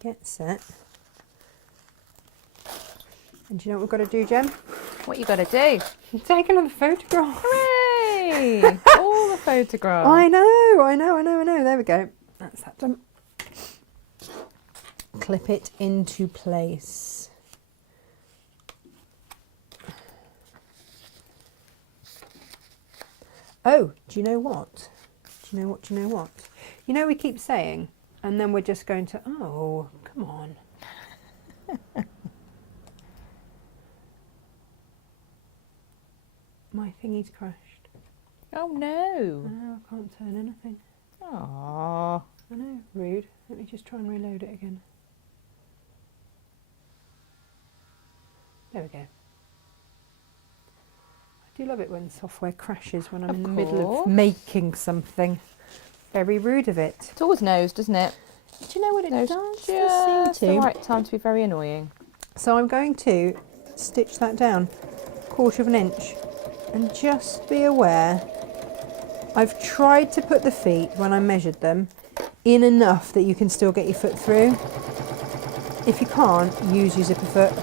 Get set. And do you know what we've got to do, Jem? What you got to do? Take another photograph. Hooray! All the photographs. I know. There we go. That's that done. Clip it into place. Oh, do you know what? Do you know what? You know we keep saying, and then we're just going to, oh, come on. my thingy's crashed. Oh no. No, I can't turn anything. Aww. I know, rude. Let me just try and reload it again. There we go. I do love it when software crashes when I'm in the middle of making something. Very rude of it. It always knows, doesn't it? Do you know what it does? Just the right time to be very annoying. So I'm going to stitch that down 1/4 of an inch, and just be aware, I've tried to put the feet, when I measured them, in enough that you can still get your foot through. If you can't, use your zipper foot.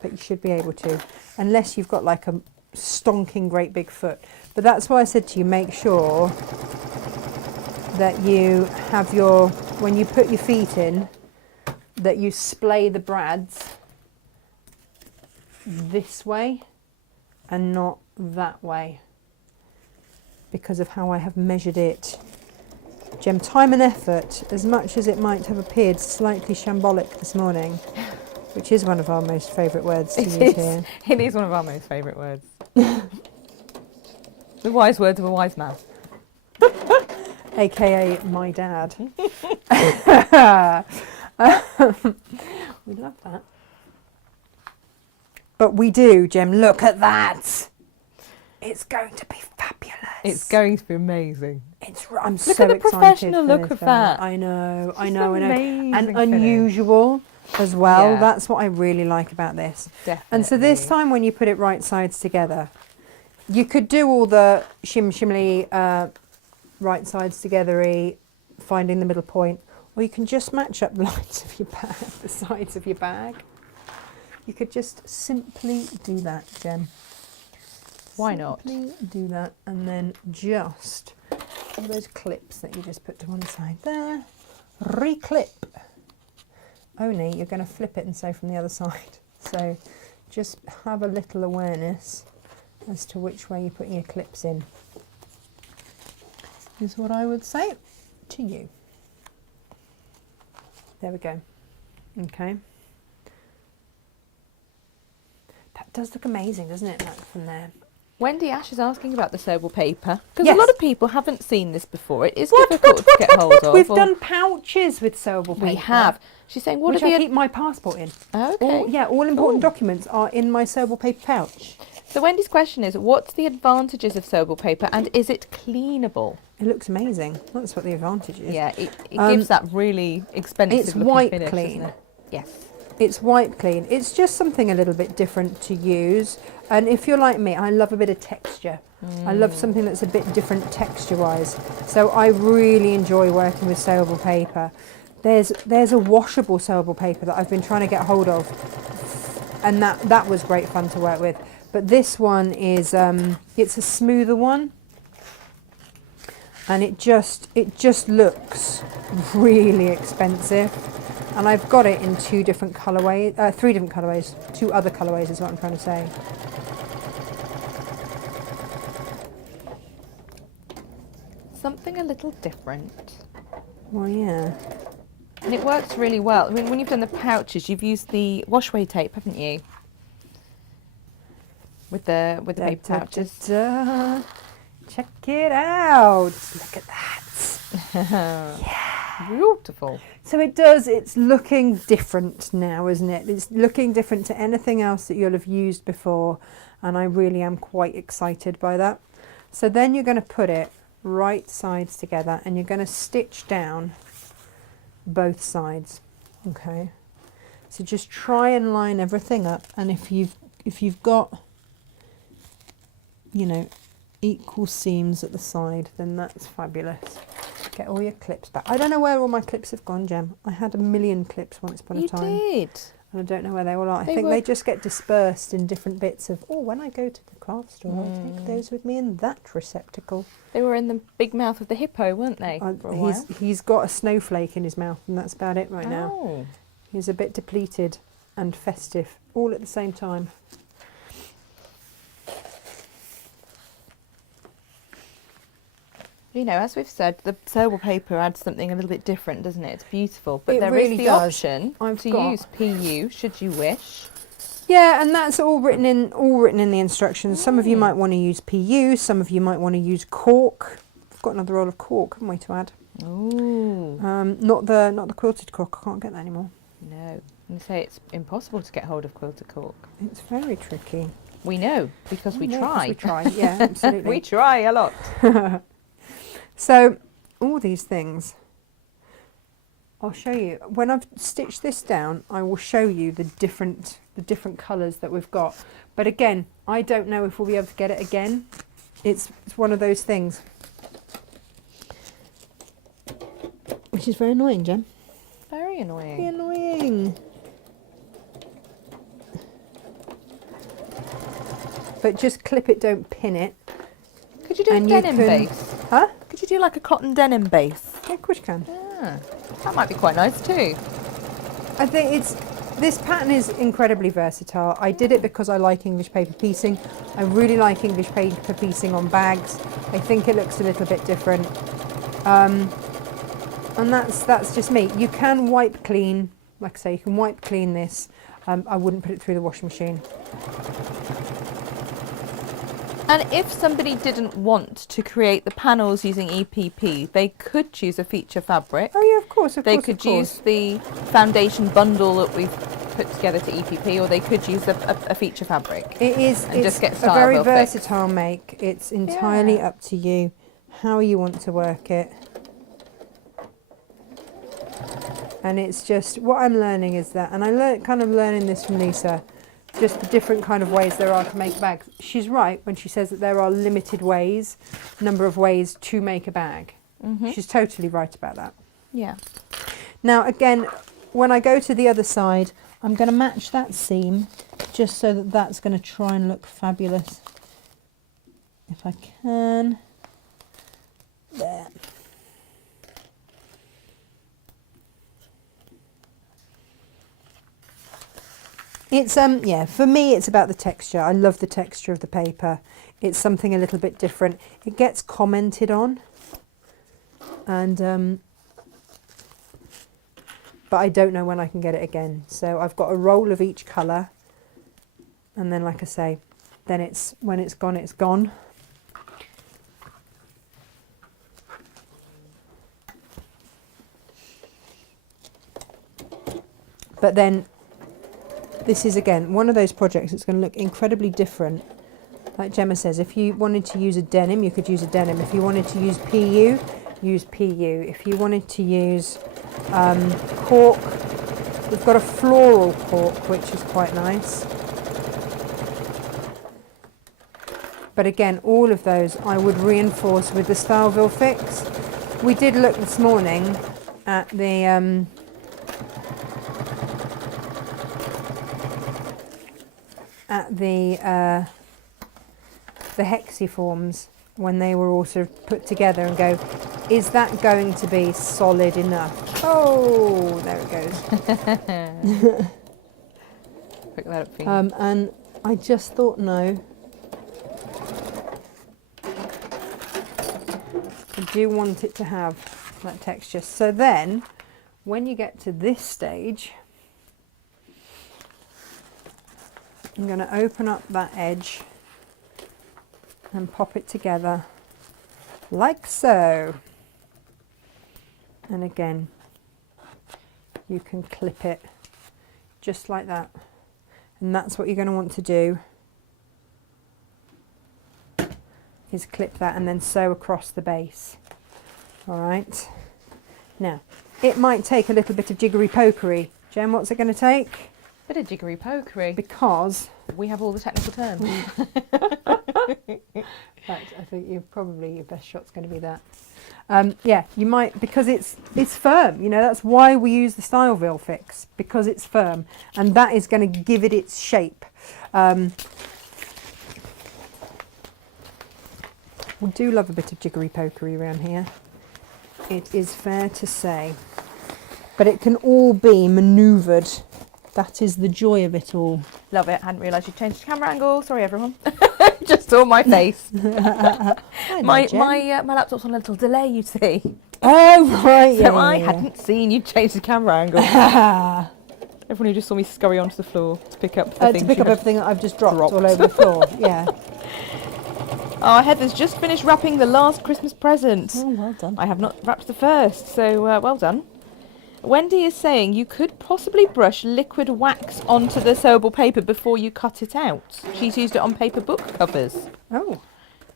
But you should be able to, unless you've got like a stonking great big foot. But that's why I said to you, make sure that you have your, when you put your feet in, that you splay the brads this way and not that way, because of how I have measured it. Gem, time and effort, as much as it might have appeared slightly shambolic this morning, which is one of our most favourite words to use here. It is one of our most favourite words. The wise words of a wise man. AKA my dad. We love that. But we do, Gem, look at that. It's going to be fabulous. It's going to be amazing. I'm so excited. Look at the professional look of that. I know. And amazing unusual as well. Yeah. That's what I really like about this. Definitely. And so this time when you put it right sides together, you could do all the shimly right sides together-y, finding the middle point, or you can just match up the lines of your bag, the sides of your bag. You could just simply do that, Gem. Why not? Simply do that, and then just all those clips that you just put to one side there, re-clip. Only you're going to flip it and sew from the other side. So just have a little awareness as to which way you're putting your clips in, is what I would say to you. There we go. Okay. That does look amazing, doesn't it, Matt, from there? Wendy Ash is asking about the sewable paper, because Yes. a lot of people haven't seen this before. It is difficult to get hold of. We've done pouches with sewable paper. We have. She's saying, what which are I the... keep my passport in. Okay. All important documents are in my sewable paper pouch. So Wendy's question is, what's the advantages of sewable paper, and is it cleanable? It looks amazing. That's what the advantage is. Yeah, it gives that really expensive It's looking wipe finish, clean. doesn't it? Yes. It's wipe clean. It's just something a little bit different to use. And if you're like me, I love a bit of texture. I love something that's a bit different texture-wise. So I really enjoy working with sewable paper. There's a washable sewable paper that I've been trying to get hold of, and that was great fun to work with. But this one is it's a smoother one, and it just looks really expensive. And I've got it in 2 different colourways, 3 different colourways, 2 other colourways is what I'm trying to say. Something a little different. Well, yeah. And it works really well. I mean, when you've done the pouches, you've used the wash-away tape, haven't you? With the paper pouches. Check it out. Look at that. Yeah. Beautiful. So it does, it's looking different now, isn't it? It's looking different to anything else that you'll have used before, and I really am quite excited by that. So then you're going to put it right sides together, and you're going to stitch down both sides. Okay. So just try and line everything up, and if you've got, you know, equal seams at the side, then that's fabulous. Get all your clips back. I don't know where all my clips have gone, Gem. I had a million clips once upon a time. You did. And I don't know where they all are. I think they just get dispersed in different bits of, when I go to the craft store, I'll take those with me in that receptacle. They were in the big mouth of the hippo, weren't they? For a while? He's got a snowflake in his mouth, and that's about it right now. Oh. He's a bit depleted and festive, all at the same time. You know, as we've said, the sewable paper adds something a little bit different, doesn't it? It's beautiful. But It there really is the does. option I've to got- use PU, should you wish. Yeah, and that's all written in the instructions. Some of you might want to use PU, some of you might want to use cork. We've got another roll of cork, haven't we, to add? Ooh. Not the quilted cork. I can't get that anymore. No. And say it's impossible to get hold of quilted cork. It's very tricky. We know because we try. We try. Yeah, absolutely. We try a lot. So all these things, I'll show you when I've stitched this down. I will show you the different colours that we've got. But again, I don't know if we'll be able to get it again. It's one of those things, which is very annoying, Jem. Very annoying. Very annoying. But just clip it, don't pin it. Could you do a denim base? Huh? Could you do like a cotton denim base? Yeah, of course you can. Yeah, that might be quite nice too. I think this pattern is incredibly versatile. I did it because I like English paper piecing. I really like English paper piecing on bags. I think it looks a little bit different. And that's just me. You can wipe clean, like I say, you can wipe clean this. I wouldn't put it through the washing machine. And if somebody didn't want to create the panels using EPP, they could choose a feature fabric. Oh yeah, of course, They could use the foundation bundle that we've put together to EPP, or they could use a feature fabric. It's just get a very style versatile make. It's entirely up to you how you want to work it. And it's just, what I'm learning is that, and I kind of learning this from Lisa, just the different kind of ways there are to make bags. She's right when she says that there are limited ways, number of ways to make a bag. Mm-hmm. She's totally right about that. Yeah. Now again, when I go to the other side, I'm going to match that seam just so that that's going to try and look fabulous. If I can. There. It's yeah, for me it's about the texture. I love the texture of the paper. It's something a little bit different. It gets commented on, and but I don't know when I can get it again. So I've got a roll of each colour, and then like I say, then it's when it's gone, it's gone. But then this is again one of those projects that's going to look incredibly different. Like Gemma says, if you wanted to use a denim, you could use a denim. If you wanted to use PU, use PU. If you wanted to use cork, we've got a floral cork, which is quite nice. But again, all of those I would reinforce with the Styleville Fix. We did look this morning at the hexiforms when they were all sort of put together and go, is that going to be solid enough? Oh, there it goes. Pick that up for you. And I just thought, no. I do want it to have that texture. So then, when you get to this stage, I'm going to open up that edge and pop it together like so. And again, you can clip it just like that. And that's what you're going to want to do, is clip that and then sew across the base. All right. Now, it might take a little bit of jiggery pokery. Jen, what's it going to take? Bit of jiggery pokery. Because we have all the technical terms. In fact, I think your best shot's going to be that. Yeah, you might, because it's firm. You know, that's why we use the Styleville Fix, because it's firm, and that is going to give it its shape. We do love a bit of jiggery pokery around here. It is fair to say, but it can all be manoeuvred. That is the joy of it all. Love it. Hadn't realised you'd changed the camera angle. Sorry, everyone. Just saw my face. my laptop's on a little delay, you see. Oh, right. So I hadn't seen you change the camera angle. Everyone who just saw me scurry onto the floor to pick up the thing. To pick up everything that I've just dropped all over the floor. Yeah. Oh, Heather's just finished wrapping the last Christmas present. Oh, well done. I have not wrapped the first, so well done. Wendy is saying you could possibly brush liquid wax onto the sewable paper before you cut it out. She's used it on paper book covers. Oh.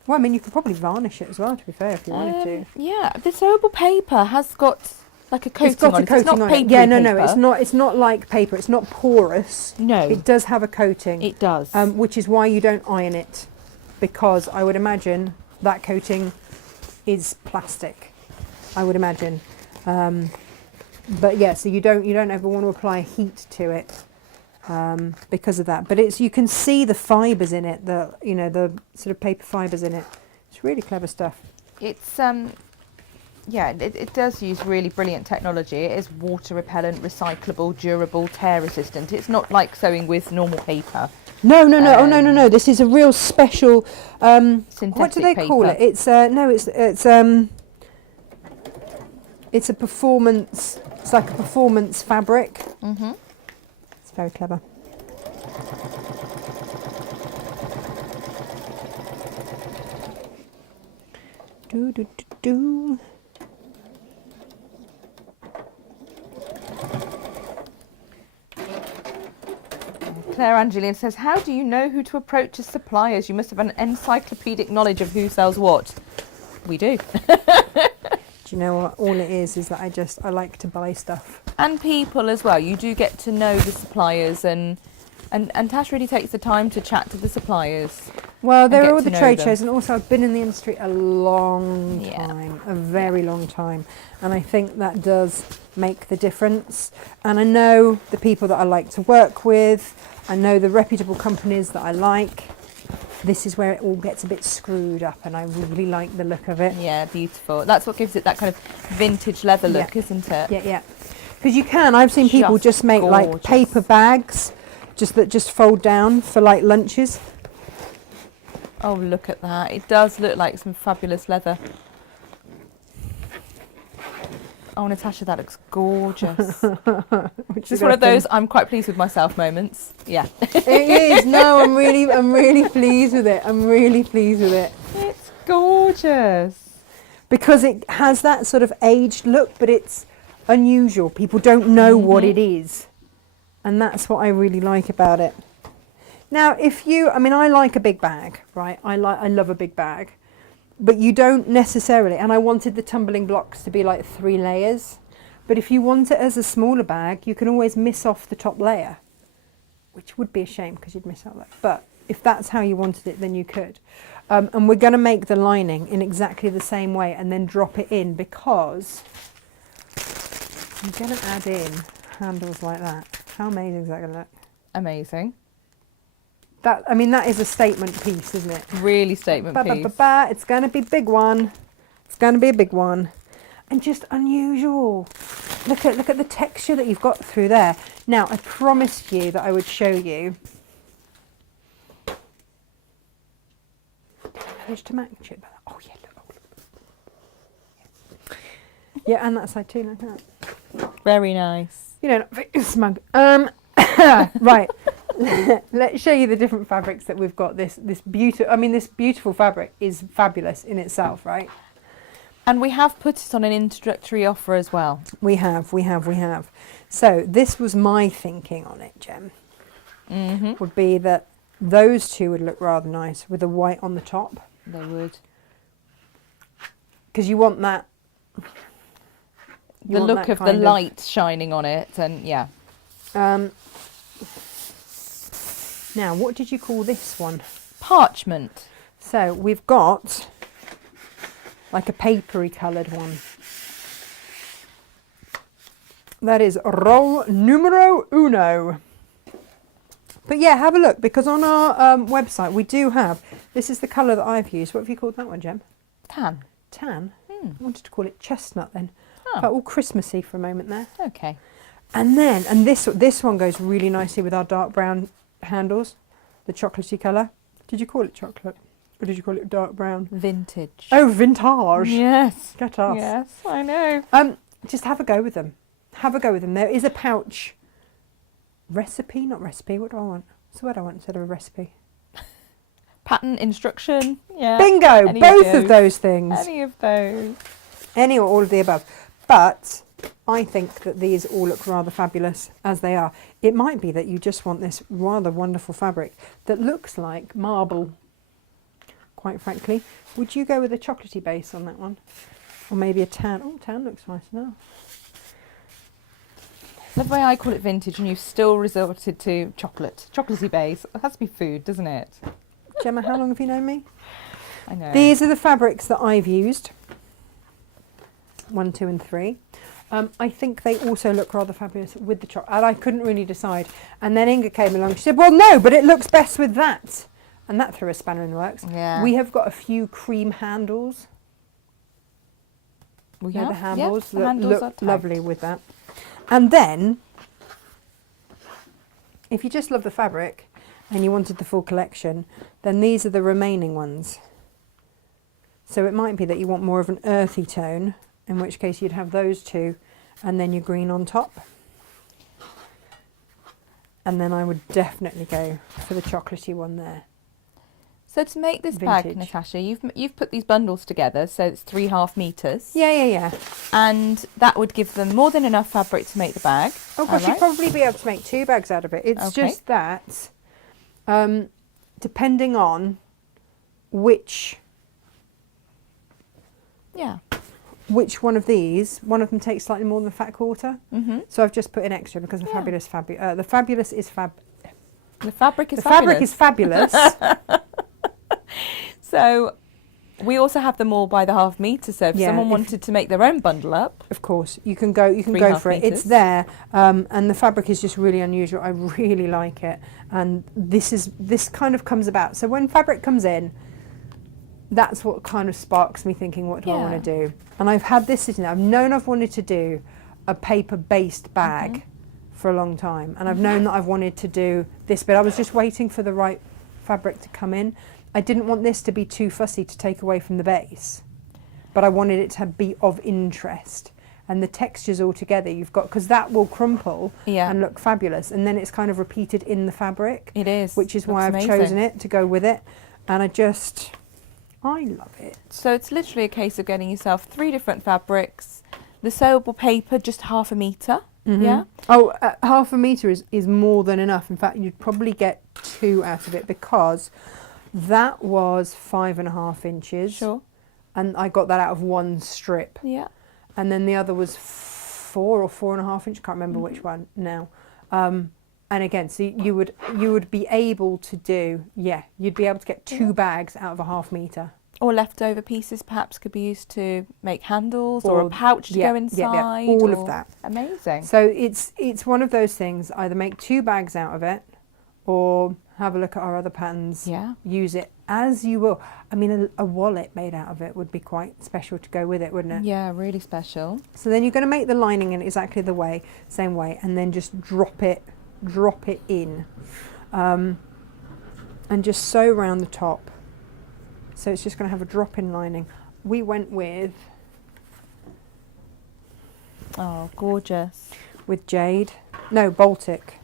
Well, I mean, you could probably varnish it as well, to be fair, if you wanted to. Yeah, the sewable paper has got like a coating on it. It's not paper. Yeah, no, it's not like paper. It's not porous. No. It does have a coating. It does. Which is why you don't iron it, because I would imagine that coating is plastic. I would imagine. But yeah, so you don't ever want to apply heat to it because of that. But you can see the fibres in it, the sort of paper fibres in it. It's really clever stuff. It's yeah, it does use really brilliant technology. It is water repellent, recyclable, durable, tear resistant. It's not like sewing with normal paper. No. Oh no. This is a real special. Synthetic what do they call paper. it? It's a performance. It's like a performance fabric. Mhm. It's very clever. Do. Claire Angeline says, how do you know who to approach as suppliers? You must have an encyclopedic knowledge of who sells what. We do. Do you know what? All it is that I like to buy stuff. And people as well. You do get to know the suppliers, and Tash really takes the time to chat to the suppliers. Well, there are all the trade shows, and also I've been in the industry a long time, Yeah. a very long time, and I think that does make the difference. And I know the people that I like to work with, I know the reputable companies that I like. This is where it all gets a bit screwed up, and I really like the look of it. Yeah, beautiful. That's what gives it that kind of vintage leather look, isn't it? Yeah. Because I've seen people just make gorgeous. like paper bags, that just fold down for like lunches. Oh, look at that. It does look like some fabulous leather. Oh, Natasha, that looks gorgeous. Just one of those I'm quite pleased with myself moments. Yeah. It is. No, I'm really pleased with it. I'm really pleased with it. It's gorgeous. Because it has that sort of aged look, but it's unusual. People don't know what it is. And that's what I really like about it. Now, I like a big bag, right? I love a big bag. But you don't necessarily, and I wanted the tumbling blocks to be like 3 layers. But if you want it as a smaller bag, you can always miss off the top layer, which would be a shame because you'd miss out that. But if that's how you wanted it, then you could. And we're going to make the lining in exactly the same way and then drop it in, because I'm going to add in handles like that. How amazing is that going to look? Amazing. That is a statement piece, isn't it? Really statement piece. It's going to be a big one. It's going to be a big one. And just unusual. Look at the texture that you've got through there. Now, I promised you that I would show you. Did I manage to match it? Oh, yeah, look. Yeah, and that side too, like that. Very nice. Not very smug. Right. Let's show you the different fabrics that we've got. This beautiful fabric is fabulous in itself, right? And we have put it on an introductory offer as well. We have. So this was my thinking on it, Jem. Mm-hmm. Would be that those two would look rather nice with the white on the top. They would. Because you want that. The look of the light shining on it, and yeah. Now, what did you call this one? Parchment. So we've got like a papery coloured one. That is roll numero uno. But yeah, have a look, because on our website we do have, this is the colour that I've used. What have you called that one, Jem? Tan. Tan? I wanted to call it chestnut then. Oh. But all Christmassy for a moment there. Okay. And then, this one goes really nicely with our dark brown handles, the chocolatey colour. Did you call it chocolate? Or did you call it dark brown? Vintage. Oh, vintage. Yes. Get us. Yes, I know. Just have a go with them. Have a go with them. There is a pouch Recipe, not recipe. What do I want? What's the word I want instead of a recipe? Pattern, instruction. Yeah. Bingo! Any Both of those things. Any of those. Any or all of the above. But I think that these all look rather fabulous as they are. It might be that you just want this rather wonderful fabric that looks like marble, quite frankly. Would you go with a chocolatey base on that one? Or maybe a tan? Oh, tan looks nice now. The way I call it vintage, and you've still resorted to chocolate. Chocolatey base. It has to be food, doesn't it? Gemma, how long have you known me? I know. These are the fabrics that I've used. 1, 2 and 3. I think they also look rather fabulous with the chocolate. And I couldn't really decide. And then Inga came along. She said, well, no, but it looks best with that. And that threw a spanner in the works. Yeah. We have got a few cream handles. We Yeah, have. the handles the handles are look tagged. lovely with that. And then, if you just love the fabric and you wanted the full collection, then these are the remaining ones. So it might be that you want more of an earthy tone, in which case you'd have those two and then your green on top. And then I would definitely go for the chocolatey one there. So to make this bag, Vintage. Natasha, you've put these bundles together, so it's 3.5 meters. Yeah. And that would give them more than enough fabric to make the bag. Oh gosh, you'd Alright. probably be able to make 2 bags out of it. It's Okay. just that, depending on which Yeah. one of these, one of them takes slightly more than the fat quarter. Mm-hmm. So I've just put in extra because the Yeah. the fabulous is The fabric is the fabulous. fabric is fabulous. So we also have them all by the 1/2 meter. So if Yeah, someone if- wanted to make their own bundle up, Of course, you can go 3.5 for it. meters. It's there, and the fabric is just really unusual. I really like it, and this kind of comes about. So when fabric comes in, that's what kind of sparks me thinking, what do I want to do? And I've had this sitting there. I've known I've wanted to do a paper-based bag for a long time, and I've known that I've wanted to do this, but I was just waiting for the right fabric to come in. I didn't want this to be too fussy to take away from the base, but I wanted it to be of interest. And the textures all together you've got, because that will crumple and look fabulous, and then it's kind of repeated in the fabric. it is. Which is why I've Looks chosen amazing. it to go with it, and I love it. So it's literally a case of getting yourself 3 different fabrics, the sewable paper, just 1/2 meter. Yeah. Oh, 1/2 meter is more than enough. In fact, you'd probably get 2 out of it, because that was 5.5 inches. Sure. And I got that out of one strip. Yeah. And then the other was 4 or 4.5 inches. Can't remember which one now. And again, so you would be able to do, you'd be able to get 2 bags out of a 1/2 meter. Or leftover pieces perhaps could be used to make handles or a pouch to go inside. All of that. Amazing. So it's one of those things. Either make 2 bags out of it, or have a look at our other patterns. Yeah. Use it as you will. I mean, a wallet made out of it would be quite special to go with it, wouldn't it? Yeah, really special. So then you're going to make the lining in exactly the same way, and then just drop it in, and just sew around the top. So it's just going to have a drop-in lining. We went with Gorgeous. jade. No, Baltic.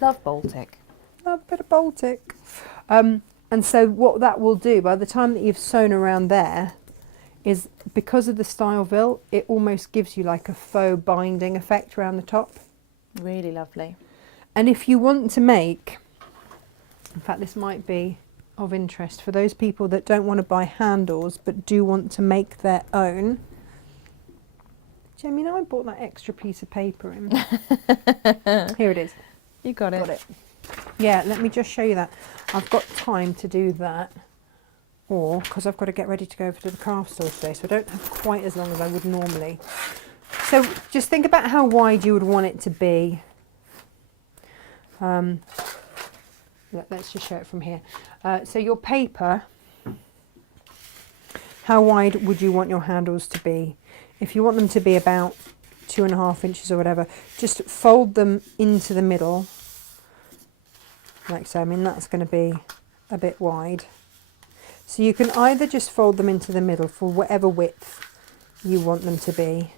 Love Baltic. Love a bit of Baltic. And so what that will do, by the time that you've sewn around there, is because of the style vill, it almost gives you like a faux binding effect around the top. Really lovely. And if you want to make, in fact, this might be of interest for those people that don't want to buy handles but do want to make their own. Jamie, I bought that extra piece of paper in. Here it is. You got it. Got it. Yeah, let me just show you that. I've got time to do that, or because I've got to get ready to go over to the craft store today, so I don't have quite as long as I would normally. So just think about how wide you would want it to be. Let's just show it from here. So your paper, how wide would you want your handles to be? If you want them to be about 2.5 inches or whatever, just fold them into the middle, like so. I mean, that's going to be a bit wide. So you can either just fold them into the middle for whatever width you want them to be.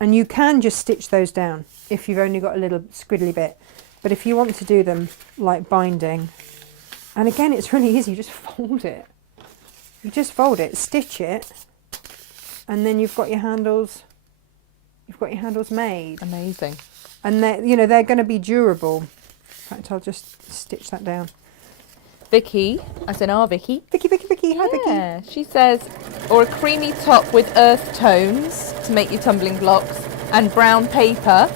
And you can just stitch those down if you've only got a little squiddly bit. But if you want to do them like binding, and again, it's really easy, you just fold it. You just fold it, stitch it, and then you've got your handles, made. Amazing. And they're going to be durable. In fact, I'll just stitch that down. Vicky, as in our Vicky. Vicky, hi Vicky. Yeah, she says, or a creamy top with earth tones to make your tumbling blocks, and brown paper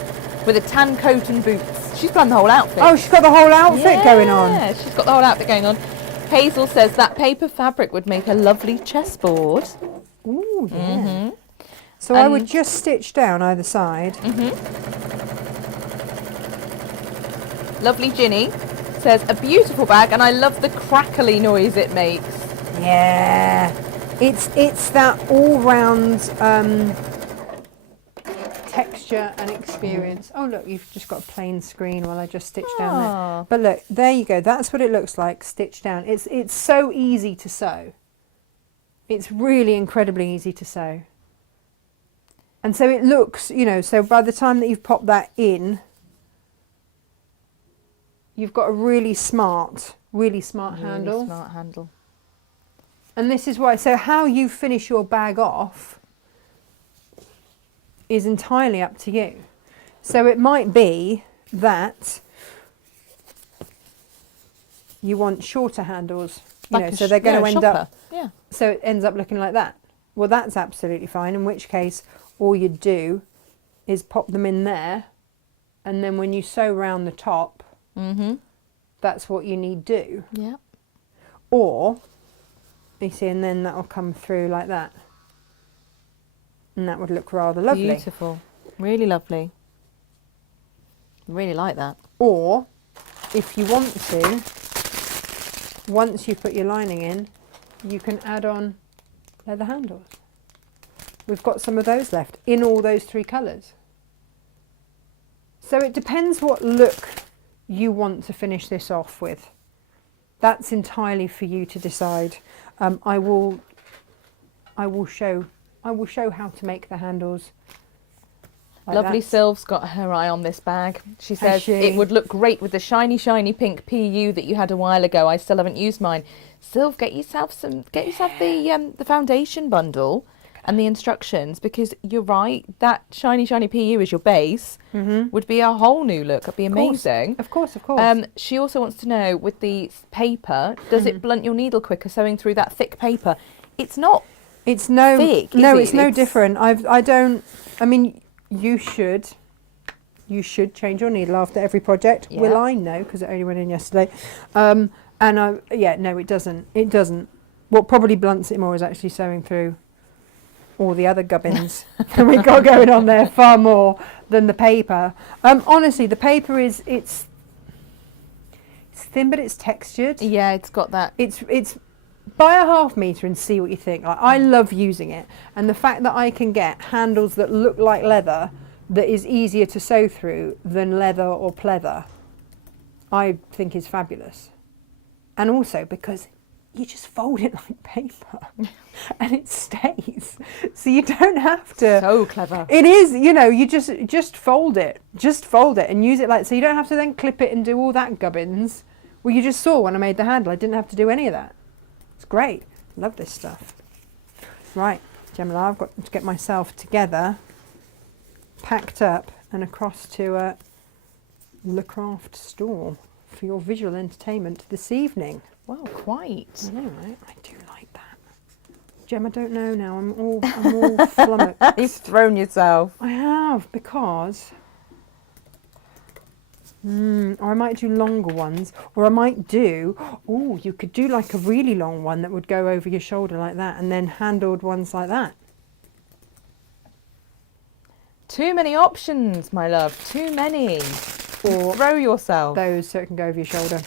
with a tan coat and boots. She's done the whole outfit. Oh, she's got the whole outfit going on. Yeah, she's got the whole outfit going on. Hazel says that paper fabric would make a lovely chessboard. Ooh, yeah. So I would just stitch down either side. Lovely Ginny says a beautiful bag, and I love the crackly noise it makes. Yeah, it's that all-round texture and experience. Oh look, you've just got a plain screen while I just stitch down there. But look, there you go. That's what it looks like stitched down. It's so easy to sew. It's really incredibly easy to sew. And so it looks, so by the time that you've popped that in, you've got a really smart handle. Really smart handle. And this is why, so how you finish your bag off is entirely up to you. So it might be that you want shorter handles, so they're going to end up, so it ends up looking like that. Well, that's absolutely fine, in which case all you do is pop them in there, and then when you sew round the top, that's what you need to do. Yeah. Or, you see, and then that'll come through like that. And that would look rather lovely. Beautiful. Really lovely. Really like that. Or, if you want to, once you put your lining in, you can add on leather handles. We've got some of those left in all those 3 colours. So it depends what look you want to finish this off with. That's entirely for you to decide. I will show how to make the handles. Like Lovely that. Sylv's got her eye on this bag. She says it would look great with the shiny pink PU that you had a while ago. I still haven't used mine. Sylv, get yourself the foundation bundle and the instructions, because you're right, that shiny PU is your base. Would be a whole new look. It'd be amazing. Of course. She also wants to know, with the paper, does it blunt your needle quicker sewing through that thick paper? It's not. It's no thick, no, is it's it? no different. I mean, you should change your needle after every project. Yeah. Will I know, because it only went in yesterday. No, it doesn't. What probably blunts it more is actually sewing through all the other gubbins that we've got going on there far more than the paper. Honestly, the paper it's thin, but it's textured. Yeah, it's got that. It's buy a ½ metre and see what you think. Like, I love using it, and the fact that I can get handles that look like leather that is easier to sew through than leather or pleather, I think is fabulous. And also because you just fold it like paper and it stays, so you don't have to. So clever. It is, you just fold it and use it like, so you don't have to then clip it and do all that gubbins. Well, you just saw when I made the handle, I didn't have to do any of that. It's great. Love this stuff. Right, Gemma, I've got to get myself together, packed up, and across to Le Craft store for your visual entertainment this evening. Well, quite. I know, right? I do like that. Gemma, I don't know now. I'm all flummoxed. You've thrown yourself. I have, because or I might do longer ones, or I might do, you could do like a really long one that would go over your shoulder like that, and then handled ones like that. Too many options, my love. Too many. Or throw yourself. Those so it can go over your shoulder.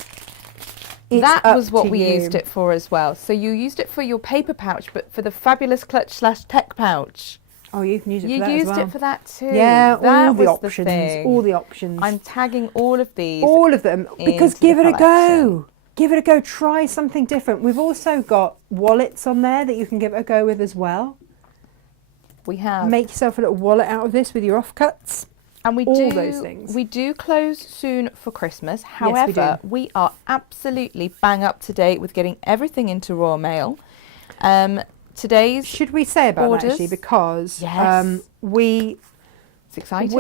That was what we used it for as well. So you used it for your paper pouch, but for the fabulous clutch/tech pouch. Oh, you can use it for that as well. You used it for that too. Yeah, that all the was options. thing. All the options. I'm tagging all of these. All of them. Because into give the it a go. Give it a go. Try something different. We've also got wallets on there that you can give it a go with as well. We have. Make yourself a little wallet out of this with your offcuts. And we all those things. We do close soon for Christmas. Yes, However, we are absolutely bang up to date with getting everything into Royal Mail. Today's should we say about orders, that actually, because yes. It's exciting.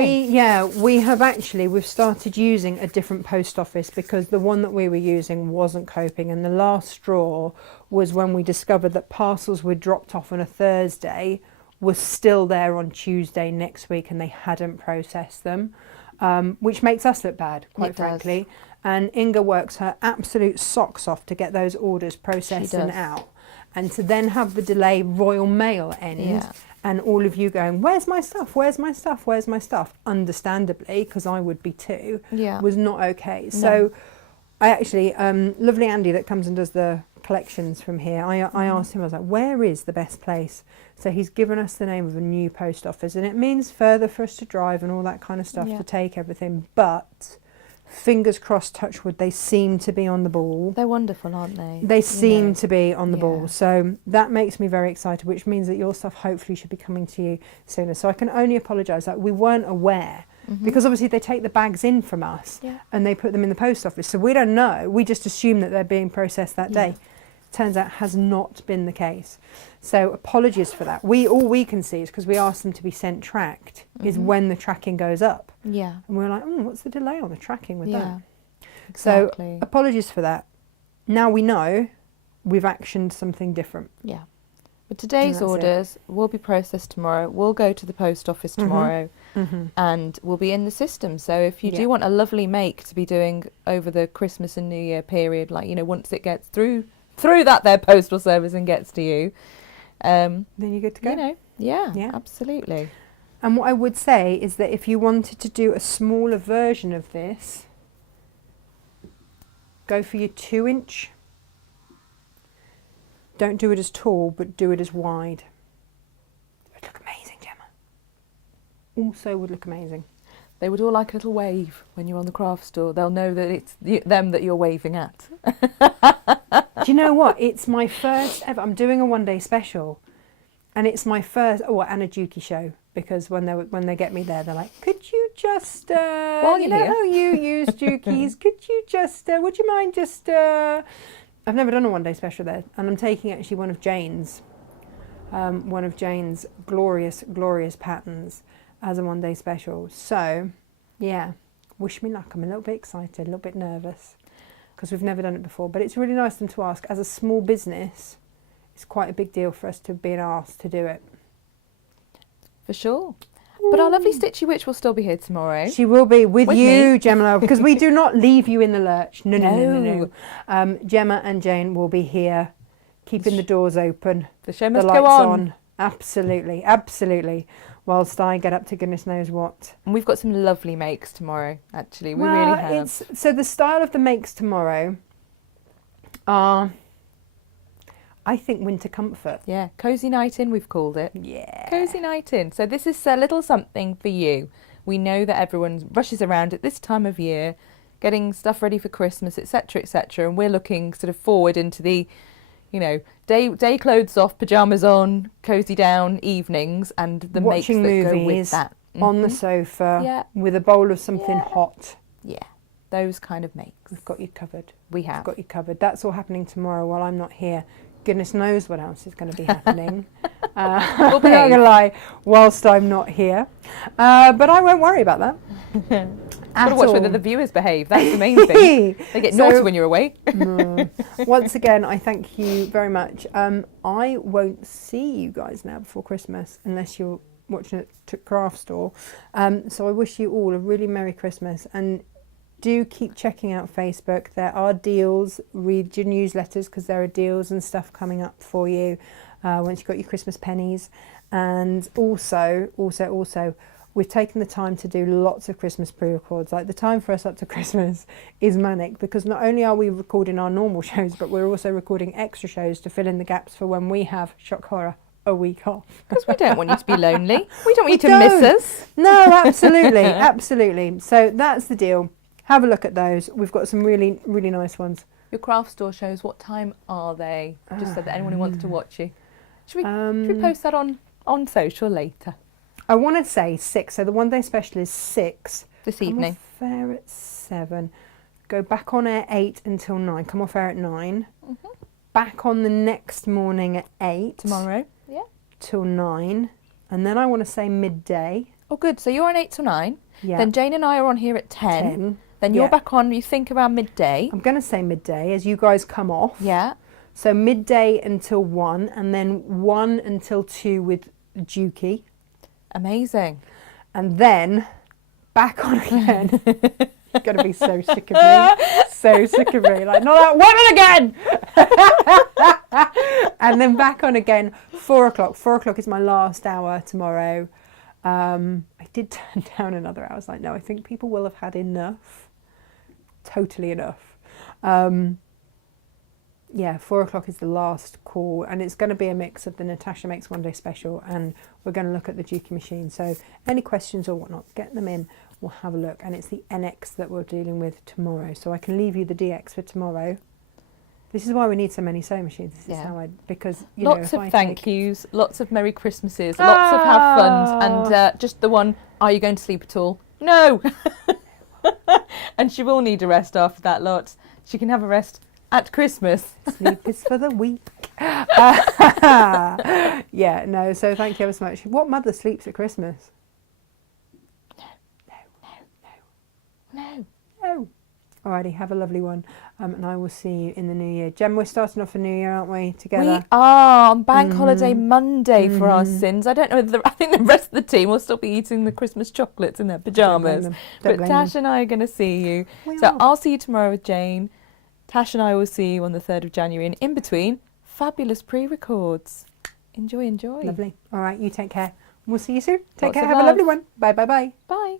We've started using a different post office because the one that we were using wasn't coping, and the last straw was when we discovered that parcels were dropped off on a Thursday was still there on Tuesday next week and they hadn't processed them, which makes us look bad, quite frankly. And Inga works her absolute socks off to get those orders processed and out, and to then have the delay Royal Mail end and all of you going, where's my stuff, where's my stuff, where's my stuff, understandably, because I would be too, was not okay. So I actually, lovely Andy that comes and does the collections from here, I asked him, I was like, where is the best place? So he's given us the name of a new post office, and it means further for us to drive and all that kind of stuff to take everything, but fingers crossed, touch wood, they seem to be on the ball. They're wonderful, aren't they? They seem to be on the ball, so that makes me very excited, which means that your stuff hopefully should be coming to you sooner. So I can only apologise that we weren't aware, because obviously they take the bags in from us and they put them in the post office, so we don't know, we just assume that they're being processed that day. Turns out has not been the case. So apologies for that. All we can see is, because we asked them to be sent tracked, is when the tracking goes up. Yeah. And we're like, what's the delay on the tracking with that? Exactly. So apologies for that. Now we know we've actioned something different. Yeah. But today's orders will be processed tomorrow. We'll go to the post office tomorrow and we'll be in the system. So if you do want a lovely make to be doing over the Christmas and New Year period, like, once it gets through that their postal service and gets to you, then you're good to go. Yeah, absolutely. And what I would say is that if you wanted to do a smaller version of this, go for your 2-inch. Don't do it as tall, but do it as wide. It would look amazing, Gemma. Also would look amazing. They would all like a little wave when you're on the craft store. They'll know that it's them that you're waving at. Do you know what? It's my first ever. I'm doing a one-day special, and it's my first. And a Dukey show, because when they get me there, they're like, "Could you just, how you use Dukies? Could you just? Would you mind just?" I've never done a one-day special there, and I'm taking actually one of Jane's glorious patterns as a one-day special. So, yeah, wish me luck. I'm a little bit excited, a little bit nervous, because we've never done it before. But it's really nice of them to ask. As a small business, it's quite a big deal for us to be asked to do it. For sure. But our lovely Stitchy Witch will still be here tomorrow. She will be with you, Gemma, because we do not leave you in the lurch. No. Gemma and Jane will be here, keeping the doors open. The show must go on. Absolutely. Whilst I get up to goodness knows what. And we've got some lovely makes tomorrow, actually. We really have. So the style of the makes tomorrow are, I think, winter comfort. Yeah, cozy night in, we've called it. Yeah. Cozy night in. So this is a little something for you. We know that everyone rushes around at this time of year, getting stuff ready for Christmas, etc., etc. And we're looking sort of forward into the, day clothes off, pyjamas on, cozy down evenings, and the watching makes that movies go with that. On the sofa with a bowl of something hot. Yeah, those kind of makes. We've got you covered. We have. We've got you covered. That's all happening tomorrow while I'm not here. Goodness knows what else is going to be happening. I'm not going to lie, whilst I'm not here. But I won't worry about that. Got to watch whether the viewers behave. That's the main thing. They get naughty when you're away. Once again, I thank you very much. I won't see you guys now before Christmas unless you're watching it at Craft Store. So I wish you all a really Merry Christmas, and do keep checking out Facebook. There are deals. Read your newsletters, because there are deals and stuff coming up for you once you've got your Christmas pennies. And also, we've taken the time to do lots of Christmas pre-records. Like, the time for us up to Christmas is manic, because not only are we recording our normal shows, but we're also recording extra shows to fill in the gaps for when we have, shock horror, a week off. Because we don't want you to be lonely. We don't want you to miss us. No, absolutely. So that's the deal. Have a look at those. We've got some really, really nice ones. Your Craft Store shows, what time are they? Just so that anyone who wants to watch you. Should we post that on on social later. I want to say 6. So the one day special is 6. This Come evening. off air at 7. Go back on air 8 until 9. Come off air at 9. Back on the next morning at 8. Tomorrow. Yeah. Till 9. And then I want to say midday. Oh, good. So you're on 8 till 9. Yeah. Then Jane and I are on here at 10. 10. Then you're Yeah. back on, you think, around midday. I'm going to say midday as you guys come off. Yeah. So midday until 1, and then 1 until 2 with Dukey. Amazing. And then back on again. You're going to be so sick of me. So sick of me. Like, not that woman again! And then back on again, 4 o'clock. 4 o'clock is my last hour tomorrow. I did turn down another hour. I was like, no, I think people will have had enough. Totally enough. Yeah, 4 o'clock is the last call, and it's going to be a mix of the Natasha Makes One Day special, and we're going to look at the Dukey machine. So any questions or whatnot, get them in. We'll have a look. And it's the NX that we're dealing with tomorrow. So I can leave you the DX for tomorrow. This is why we need so many sewing machines. This is how because you lots know, of thank yous, lots of Merry Christmases, lots of have funs, and just the one, are you going to sleep at all? No! And she will need a rest after that lot. She can have a rest at Christmas. Sleep is for the weak. Yeah, no, so thank you ever so much. What mother sleeps at Christmas? No. Alrighty, have a lovely one. And I will see you in the new year. Jem, we're starting off a new year, aren't we, together? We are on Bank Holiday Monday for our sins. I don't know, I think the rest of the team will still be eating the Christmas chocolates in their pyjamas. But Tash and I are going to see you. So I'll see you tomorrow with Jane. Tash and I will see you on the 3rd of January. And in between, fabulous pre-records. Enjoy. Lovely. All right, you take care. We'll see you soon. Take Lots care. of Have love. a lovely one. Bye. Bye.